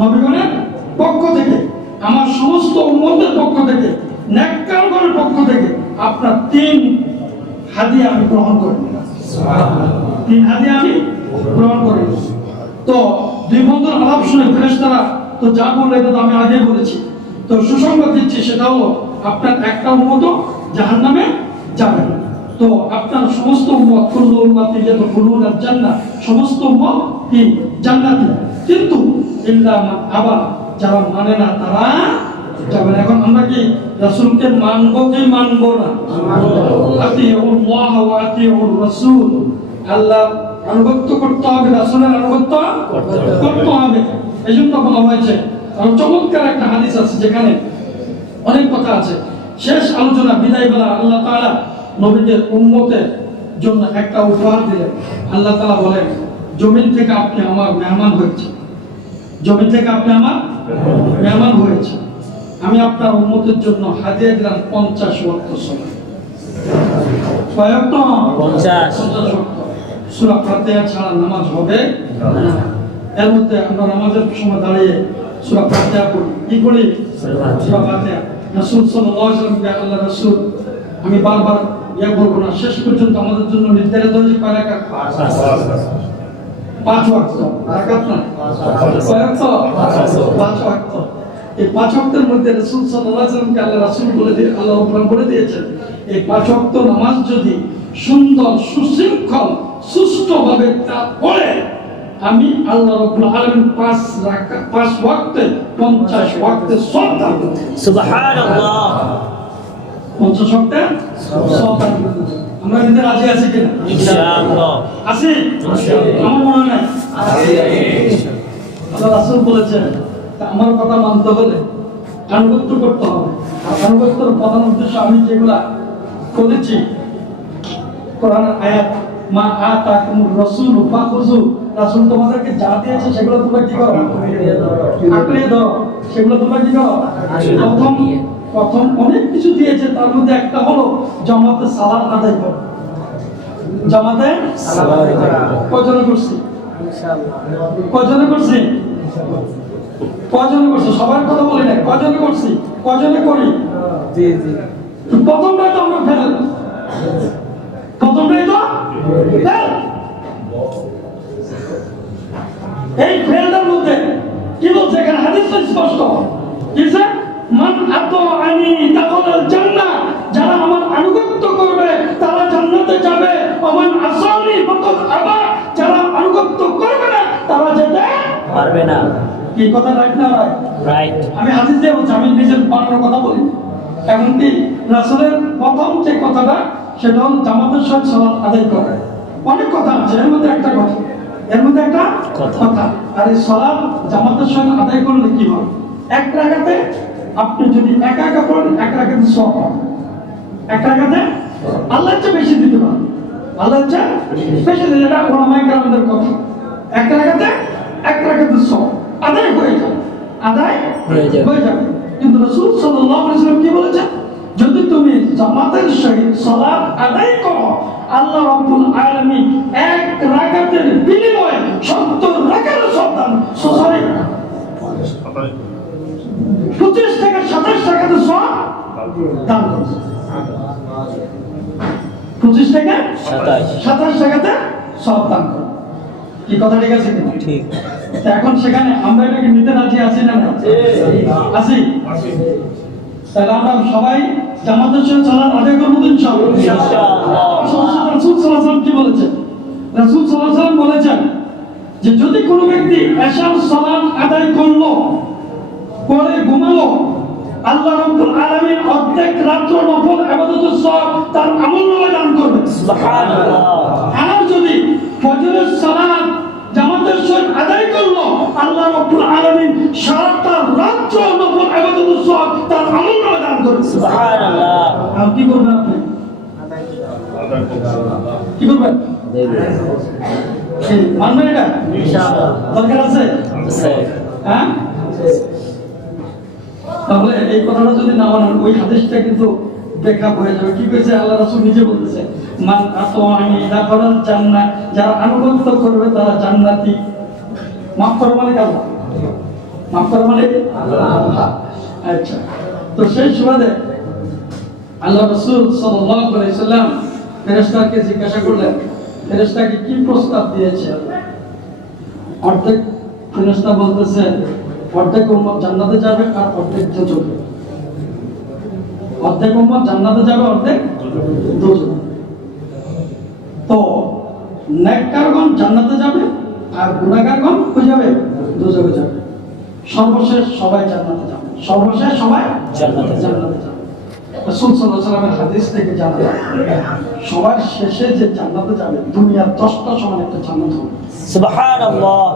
নবীগণের পক্ষ থেকে, আমার সমস্ত উম্মতের পক্ষ থেকে, নেককারগণের পক্ষ থেকে আপনার তিন হাদিয়া আমি গ্রহণ করি। তিন হাদিয়া আমি গ্রহণ করি। তো দুই বন্ধুর আলাপ শুনে ফেরেশতারা তো যা বললে এটা তো আমি আগে বলেছি, তো সুসংবাদ দিচ্ছি, সেটা হলো আপনার একটা উম্মত জাহান্নামে যাবে না। তো আপনার সমস্ত উম্মত, কুল্লু উম্মতি ইয়াদখুলুনা জান্নাহ, সমস্ত উম্মত কি জান্নাতি, কিন্তু ইল্লা মান আবা, যারা মানে না তারা যাবে না। এখন আমরা কি রাসূলকে মানবো কি মানবো না? আতিউল্লাহ ওয়া আতিউর রাসূল, আল্লাহ আনুগত্য করতে হবে, রাসূলের আনুগত্য করতে হবে। এজন্য বলা হয়েছে, চমৎকার একটা হাদিস আছে যেখানে অনেক কথা আছে। শেষ আলোচনা বিদায় বেলা আল্লাহ তাআলা নবীদের উম্মতের জন্য একটা উপহার দিলেন। আল্লাহ তাআলা বলেন, জমিন থেকে আপনি আমার মেহমান হয়েছেন, জমিন থেকে আপনি আমার মেহমান হয়েছেন, আমি আপনার উম্মতের জন্য হাদিয়া দিলাম 50 ওয়াক্ত সালাত। কয় ওয়াক্ত? 50 ওয়াক্ত। সূরা ফাতিহা ছাড়া নামাজ হবে না। এর মধ্যে আমরা নামাজের সময় দাঁড়িয়ে সূরা ফাতিহা পড়ি। কি পড়ি? সূরা ফাতিহা। রাসূল সাল্লাল্লাহু আলাইহি ওয়াসাল্লাম, আল্লাহ রাসূল, আমি বারবার বলবো না, শেষ পর্যন্ত আমাদের জন্য নির্ধারিত হয়েছে কয় রাকাত? 5 ওয়াক্ত। রাকাত না, কয় ওয়াক্ত? 5 ওয়াক্ত। এই 5 ওয়াক্তের মধ্যে রাসূল সাল্লাল্লাহু আলাইহি ওয়াসাল্লামকে আল্লাহ রাসূল বলে দিয়ে আল্লাহ রাব্বুল বলে দিয়েছেন, এই 5 ওয়াক্ত নামাজ যদি সুন্দর, সুশৃঙ্খল, সুষ্ঠুভাবে তা পড়ে, আমি আল্লাহ রাব্বুল আলামিন 5 ওয়াক্তে 50 ওয়াক্তে সওয়াব দান করব। সুবহানাল্লাহ। 50 ওয়াক্তে সওয়াব দান করব। আমরা কিন্তু রাজি আছি কিনা? ইনশাআল্লাহ আছি। আমার মনে নাই আছে। আল্লাহ রাসূল বলেছেন, আমার কথা মানতে হলে আনুগত্য করতে হবে। আর আনুগত্যের প্রধান উদ্দেশ্য আমি যেগুলা বলেছি, কোরআনের আয়াত, মা আতাকুমুর রাসূলু ফাখুযু, রাসূল তোমাদেরকে যা দিয়েছে সেগুলো তোমরা কি করো? আঁকড়ে ধরো। সেগুলো তোমরা কি করো? প্রথম অনেক কিছু দিয়েছে, তার মধ্যে একটা হলো জামাতে সালাত আদায় করো। জামাতে সালাত আদায় করো। কয়জনে করছি? ইনশাআল্লাহ। কয়জনে করছি? কয়জনে করছি? সবার কথা বলি না, কয়জনে করছি? কয়জনে করি? জি জি। প্রথমটাই তো আমরা ফেল, প্রথমটাই তো ফেল। এই ফেলটার মধ্যে কি বলছে এখানে? হাদিস স্পষ্ট কি স্যার? মান আতাআনি দাখালাল জান্নাহ, যারা আমার আনুগত্য করবে তারা জান্নাতে যাবে। ওমান আসানি ফাকাদ আবা, যারা আনুগত্য করবে না তারা যেতে পারবে না। কি কথা রাইট না? রাইট। আমি হাদিস দিয়ে বলছি, আমি নিজের বানানোর কথা বলি। এমনকি রাসূলের প্রথম যে কথাটা, সেটা হল জামাতের সাথে সালাত আদায় করে। অনেক কথা আছে, এর মধ্যে একটা কথা, এর মধ্যে একটা কথা। আর এই সালাত জামাতের সাথে আদায় করলে কি হয়? এক রাকাতে আপনি যদি একা একা পড়েন, এক রাকাতে সওয়াব পাবেন। এক রাকাতে আল্লাহর চেয়ে বেশি দিতে পারেন, আল্লাহর চেয়ে বেশি দিলে, এটা ওলামায়ে কেরামদের কথা। এক রাকাতে সওয়াব আদায় হয়ে যাবে, আদায় হয়ে যাবে। কিন্তু রাসূল সাল্লাল্লাহু আলাইহি ওয়াসাল্লাম কি বলেছেন? যদি তুমি জামাতের সহিত সালাত আদায় করো, আল্লাহ রাব্বুল আলামিন এক রাকাতের বিনিময়ে 70 রাকাতের সওয়াব দান, 25 থেকে 27 রাকাতের সওয়াব দান করবে। 25 থেকে 27 রাকাতের সওয়াব দান করবে। কি কথা ঠিক আছে কিনা? ঠিক। এখন সেখানে আমরা এটাকে নিতে রাজি আছি না? আছি। তাহলে আমরা সবাই জামাতের সাথে সালাত আদায় করব তো ইনশাআল্লাহ। রাসূল সাল্লাল্লাহু আলাইহি ওয়াসাল্লাম কি বলেছেন? রাসূল সাল্লাল্লাহু আলাইহি ওয়াসাল্লাম বলেছেন যে যদি কোনো ব্যক্তি এশার সালাত আদায় করলো, করে ঘুমালো, আল্লাহ রাব্বুল আলামিন অর্ধেক রাত্র নফল ইবাদতের সওয়াব তার আমলনামায় দান করবে। সুবহানাল্লাহ। আর যদি ফজরের সালাত জামাতের সাথে আদায় করলো, আল্লাহ রাব্বুল আলামিন সারাটা রাত্র নফল ইবাদতের সওয়াব তার আমলনামায় দান করবে। সুবহানাল্লাহ। আর কি করবেন আপনি? আদায় করবেন। কি করবেন? মানবেন এটা? ইনশাআল্লাহ। দরকার আছে? হ্যাঁ? তাহলে এই কথাটা যদি না মানেন, ওই হাদিসটা কিন্তু বেকার হয়ে যাবে। কি কইছে আল্লাহ রাসূল নিজে বলতেছে, মান আতাআনি দাখালাল জান্নাহ, যারা আনুগত্য করবে তারা জান্নাতি। মাফ করার মালিক আল্লাহ, মাফ করার মালিক আল্লাহ। আচ্ছা, তো সেই সুবাদে আল্লাহ রাসূল সাল্লাল্লাহু আলাইহি সাল্লাম ফেরেশতাকে জিজ্ঞাসা করলেন, ফেরেশতাকে কি প্রস্তাব দিয়েছে? অর্ধেক ফেরেশতা বলতেছে অর্ধেক উম্মত জান্নাতে যাবে আর অর্ধেক দোজখে। অর্ধেক উম্মত জান্নাতে যাবে, অর্ধেক দোজখে। তো নেককারগণ জান্নাতে যাবে আর গুনাহগারগণ কোথায় যাবে? দোজখে যাবে। সর্বশেষ সবাই জান্নাতে যাবে, সর্বশেষ সবাই জান্নাতে যাবে। রাসূল সাল্লাল্লাহু আলাইহি ওয়াসাল্লামের হাদিস থেকে জানা যায়, সবার শেষে যে জান্নাতে যাবে, দুনিয়ার 10টা সমান একটা জান্নাত হবে। সুবহানাল্লাহ।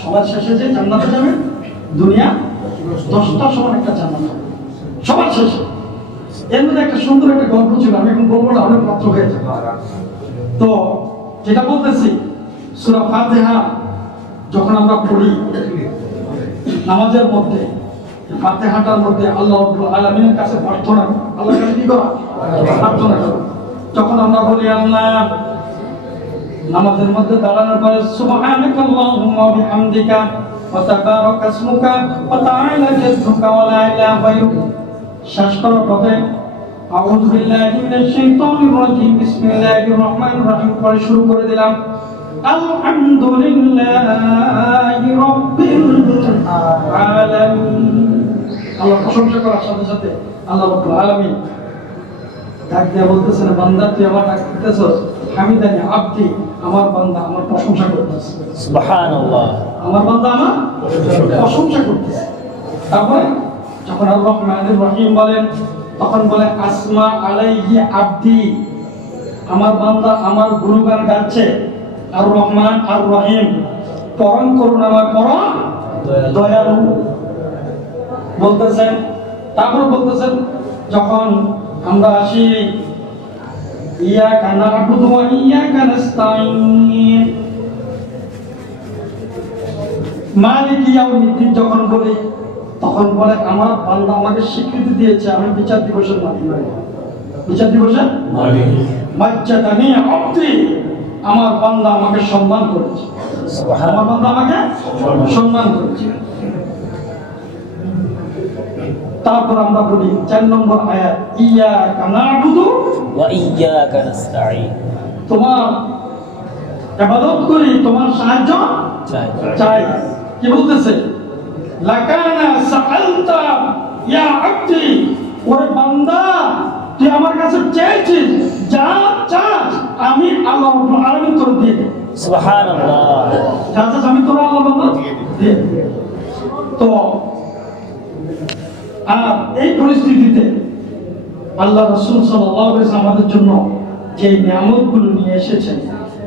সবার শেষে যে জান্নাতে যাবে, দুনিয়া 10টা সমান একটা জান্নাত হবে সবার শেষে। এর মধ্যে একটা সুন্দর একটা গল্প ছিল, আমি এখন বলবো না, অনেক মাত্র হয়ে যাবে। তো যেটা বলতেছি, সূরা ফাতিহা যখন আমরা পড়ি নামাজের মধ্যে, ফাতিহাটার মধ্যে আল্লাহ রাব্বুল আলামিনের কাছে প্রার্থনা, আল্লাহর কাছে কি করা? প্রার্থনা করা। যখন আমরা বলি আল্লাহ, নামাজের মধ্যে দাঁড়ানোর পরে সুবহানাকা আল্লাহুম্মা ওয়া বিহামদিকা ওয়া তাবারাকা ইসমুকা ওয়া তাআলা জাদ্দুকা ওয়া লা ইলাহা গায়রুক, শেষ করার পরে আউযু বিল্লাহি মিনাশ শাইতানির রাজীম বিসমিল্লাহির রহমানির রহিম পড়ে শুরু করে দিলাম, আলহামদুলিল্লাহি রাব্বিল আলামিন। আল্লাহ প্রশংসা করার সাথে সাথে আল্লাহ রাব্বুল আলামিন ডাক দিয়ে বলতেছেন, বান্দা তুই আমার ডাক দিতেছস, হামিদানি আব্দি, আমার বান্দা আমার প্রশংসা করতেছে। সুবহানাল্লাহ, আমার বান্দা আমার প্রশংসা করতেছে। তারপরে যখন আর রহমানির রহিম বলেন, তখন বলে আসমা আলাইহি আব্দি, আমার বান্দা আমার গুণগান গাচ্ছে। আর রহমান আর রহিম, পরম করুণাময়, পরম দয়ালু বলতেছেন। তারপর বলতেছেন যখন আমরা আসি ইয়াকা না'বুদু ওয়া ইয়াকা নাস্তাঈন, মালিক ইয়াউমিদ্দিন যখন বলি, তখন বলে আমার বান্দা আমাকে স্বীকৃতি দিয়েছে, আমি বিচার দিবসের মালিক। বিচার দিবসের মালিক, মাজ্জাদানি আব্দি, আমার বান্দা আমাকে সম্মান করেছে। আমার বান্দা আমাকে সম্মান করেছে। তারপর আমরা বলি 4 নম্বর আয়াত, ইয়াকা না'বুদু ওয়া ইয়্যাকা নাস্তাঈন, তোমার ইবাদত করি, তোমার সাহায্য চাই। কি বলতেছে? লাকানা সাআলতা ইয়া আব্দি, ওরে বান্দা তুই আমার কাছে চেয়েছিস, যা চাস আমি আল্লাহ রাব্বুল আলামিন তোর দিয়ে দেব। সুবহানাল্লাহ, যা চাস আমি তোর আল্লাহ বান্দা দিয়ে দেব। তো আর এই পরিস্থিতিতে আল্লাহ রাসূল সাল্লাল্লাহু আলাইহি ওয়াসাল্লাম আমাদের জন্য যে নিয়ামতগুলো নিয়ে এসেছেন,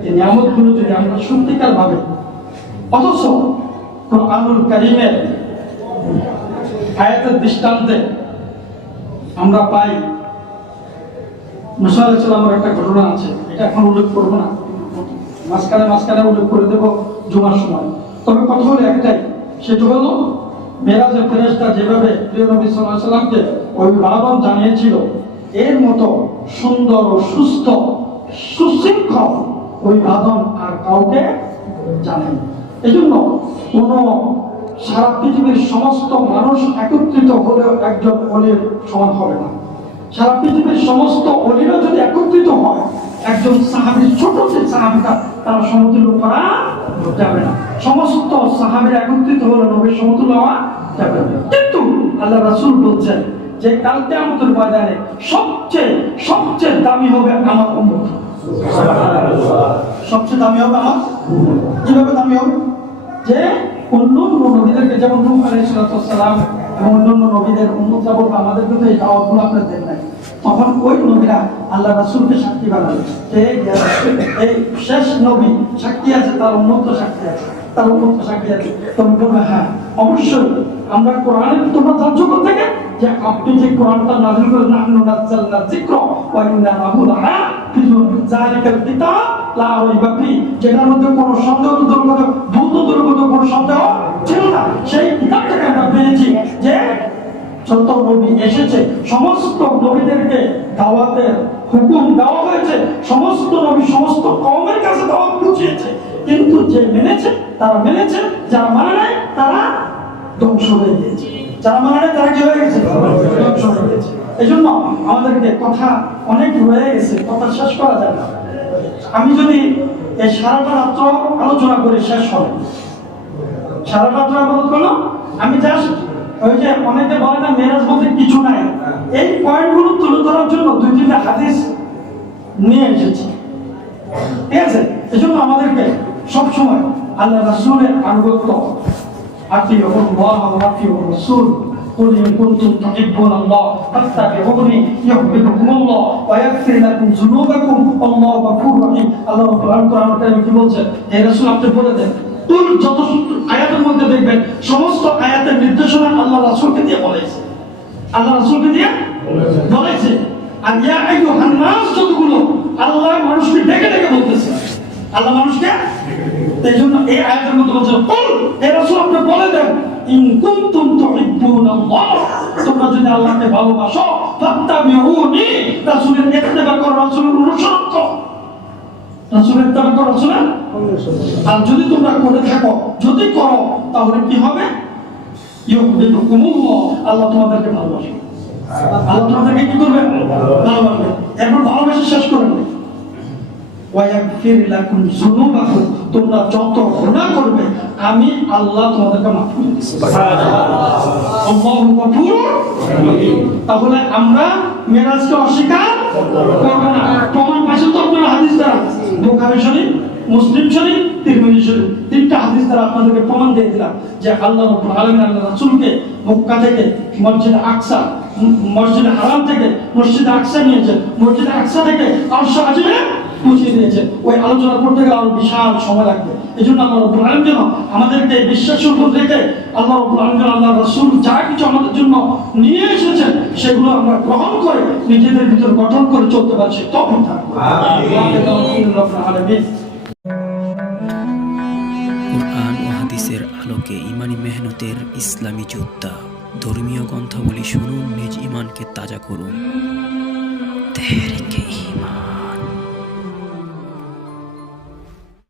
এই নিয়ামতগুলো যদি আমরা সত্যিকার ভাবে, অথচ কুরআনুল কারীমের আয়াতের দৃষ্টান্তে আমরা পাই, মুসা আলাইহিস সালামের একটা ঘটনা আছে, এটা এখন উল্লেখ করবো না, মাঝখানে উল্লেখ করে দেবো জুমার সময়। তবে কথা হলো একটাই, সেটা হলো মেরাজে ফেরেশতা যেভাবে প্রিয় নবী সাল্লাল্লাহু আলাইহি সাল্লামকে অভিবাদন জানিয়েছিল, এর মতো সুন্দর ও সুস্থ সুশৃঙ্খল অভিবাদন আর কাউকে জানেন। এই জন্য কোনো সারা পৃথিবীর সমস্ত মানুষ একত্রিত হলেও একজন ওলির সমান হবে না। সারা পৃথিবীর সমস্ত ওলিরা যদি একত্রিত হয়, একজন সাহাবী, ছোট যে সাহাবীটা, তার সমতুল্য করা যাবে না। সমস্ত সাহাবীরা একত্রিত হলে নবীর সমতুল্য হওয়া যাবে না। কিন্তু আল্লাহ রাসূল বলছেন যে কাল কিয়ামতের ময়দানে সবচেয়ে দামি হবে আমার উম্মত। সবচেয়ে দামি হবে আমার উম্মত। কিভাবে দামি হবে? যে অন্যান্য নবীদেরকে, যেমন নূহ আলাইহিস সালাম এবং অন্যান্য নবীদের উম্মতরা বলবে আমাদেরকে তো এই দাওয়াতগুলো আপনারা দেন নাই, তখন ওই নবীরা আল্লাহ রাসূলকে সাক্ষী বানাবে যে এই শেষ নবী সাক্ষী আছে, তার উম্মত সাক্ষী আছে, তার উম্মত সাক্ষী আছে। তখন বলবে হ্যাঁ অবশ্যই আমরা কোরআনে, তোমরা জানছো কোথা থেকে? যে আপনি যে কোরআনটা নাযিল করেন, নাহনু নাযালনা যিকরা ওয়া ইন্না লাহু লাহাফিজুন, যালিকাল কিতাব লা রাইবা ফি, যেটার মধ্যে কোনো সন্দেহ দূর করে, ভুল দূর করে কোনো সন্দেহ ছিল না, সেই কিতাবটাকে আমরা পেয়েছি যে যত নবী এসেছে সমস্ত নবীদেরকে দাওয়াতের হুকুম দেওয়া হয়েছে, সমস্ত নবী সমস্ত কওমের কাছে দাওয়াত পৌঁছেছে, কিন্তু যে মেনেছে তারা মেনেছে, যারা মানে নাই তারা ধ্বংস হয়ে গিয়েছে। যারা মানে নাই তারা কি হয়ে গেছে? ধ্বংস হয়ে গেছে। এই জন্য আমাদেরকে কথা অনেক রয়ে গেছে, কথা শেষ করা যায় না। আমি যদি এই সারাটা রাত্র আলোচনা করি শেষ হবে, সারাটা রাত্র আলোচনা করলাম, আমি জাস্ট ওই যে অনেকে বলে না মেরাজ বলতে কিছু নাই, এই পয়েন্টগুলো তুলে ধরার জন্য 2-3টা হাদিস নিয়ে এসেছি। ঠিক আছে? এই জন্য আমাদেরকে সবসময় আল্লাহ রাসূলের আনুগত্য, আতিউল্লাহ ওয়া আতিউর রাসূল, কুল ইন কুনতুম তুহিব্বুনাল্লাহ ফাত্তাবিউনি ইউহিব্বুকুমুল্লাহ ওয়া ইয়াগফির লাকুম যুনুবাকুম আল্লাহু গফুরুর রহিম। আল্লাহ কোরআন কারীমে কি বলছেন? হে রাসূল আপনি বলে দেন, তুই যত আয়াতের মধ্যে দেখবেন সমস্ত আয়াতের নির্দেশনা আল্লাহ রাসূলকে দিয়ে বলেছে, আল্লাহ রাসূলকে দিয়ে বলেছে। আর ইয়া আইয়ুহান নাস যতগুলো আল্লাহ মানুষকে ডেকে ডেকে বলতেছে, আল্লাহ মানুষকে এই জন্য এই আয়াতের মধ্যে বলছে কুল হে রাসূল আপনি বলে দেন ইন কুনতুম তুহিব্বুনাল্লাহ তোমরা যদি আল্লাহকে ভালোবাসো ফাত্তাবিউনি রাসূলের ইত্তেবা করো রাসূলের অনুসরণ করো রাসূলের ইত্তেবা করো রাসূলের আর যদি তোমরা করে থাকো যদি করো তাহলে কি হবে ইউহিব্বুকুমুল্লাহ আল্লাহ তোমাদেরকে ভালোবাসবে আল্লাহ তোমাদেরকে কি করবে ভালোবাসবে এরপর ভালোবাসা শেষ করবে ওয়ায়াগফির লাকুম যুনুবাকুম তোমরা যত গুনাহ করবে আমি আল্লাহ তোমাদেরকে মাফ করে দেব সুবহানাল্লাহ আল্লাহু গফুর রহিম তাহলে আমরা মেরাজকে অস্বীকার করব না প্রমাণ পাইছেন তো আপনারা হাদিস দ্বারা বুখারী শরীফ মুসলিম শরীফ তিরমিজি শরীফ তিনটা হাদিস দ্বারা আপনাদেরকে প্রমাণ দিয়ে দিলাম যে আল্লাহ রাব্বুল আলামিন আল্লাহ রাসূলকে মক্কা থেকে মসজিদ আকসা মসজিদ হারাম থেকে মসজিদ আকসা নিয়েছেন মসজিদ আকসা থেকে আরশ আজিমে পৌঁছে দিয়েছে ওই আলোচনা করতে গেলে আরো বিশাল সময় লাগবে এই জন্য আল্লাহ রাব্বুল আলামিন যেন আমাদেরকে বিশ্বাসের উপর রেখে আল্লাহ রাব্বুল আলামিন আল্লাহ রাসূল যা কিছু আমাদের জন্য নিয়ে এসেছেন সেগুলো আমরা গ্রহণ করে নিজেদের ভিতর গঠন করে চলতে পারছি তৌফিক দান করুন আমিন রাব্বুল আলামিন কুরআন ও হাদিসের আলোকে ইমানি মেহনতের ইসলামী যোদ্ধা ধর্মীয় গ্রন্থাবলী শুনুন নিজ ইমানকে তাজা করুন তেহরিকে ঈমান।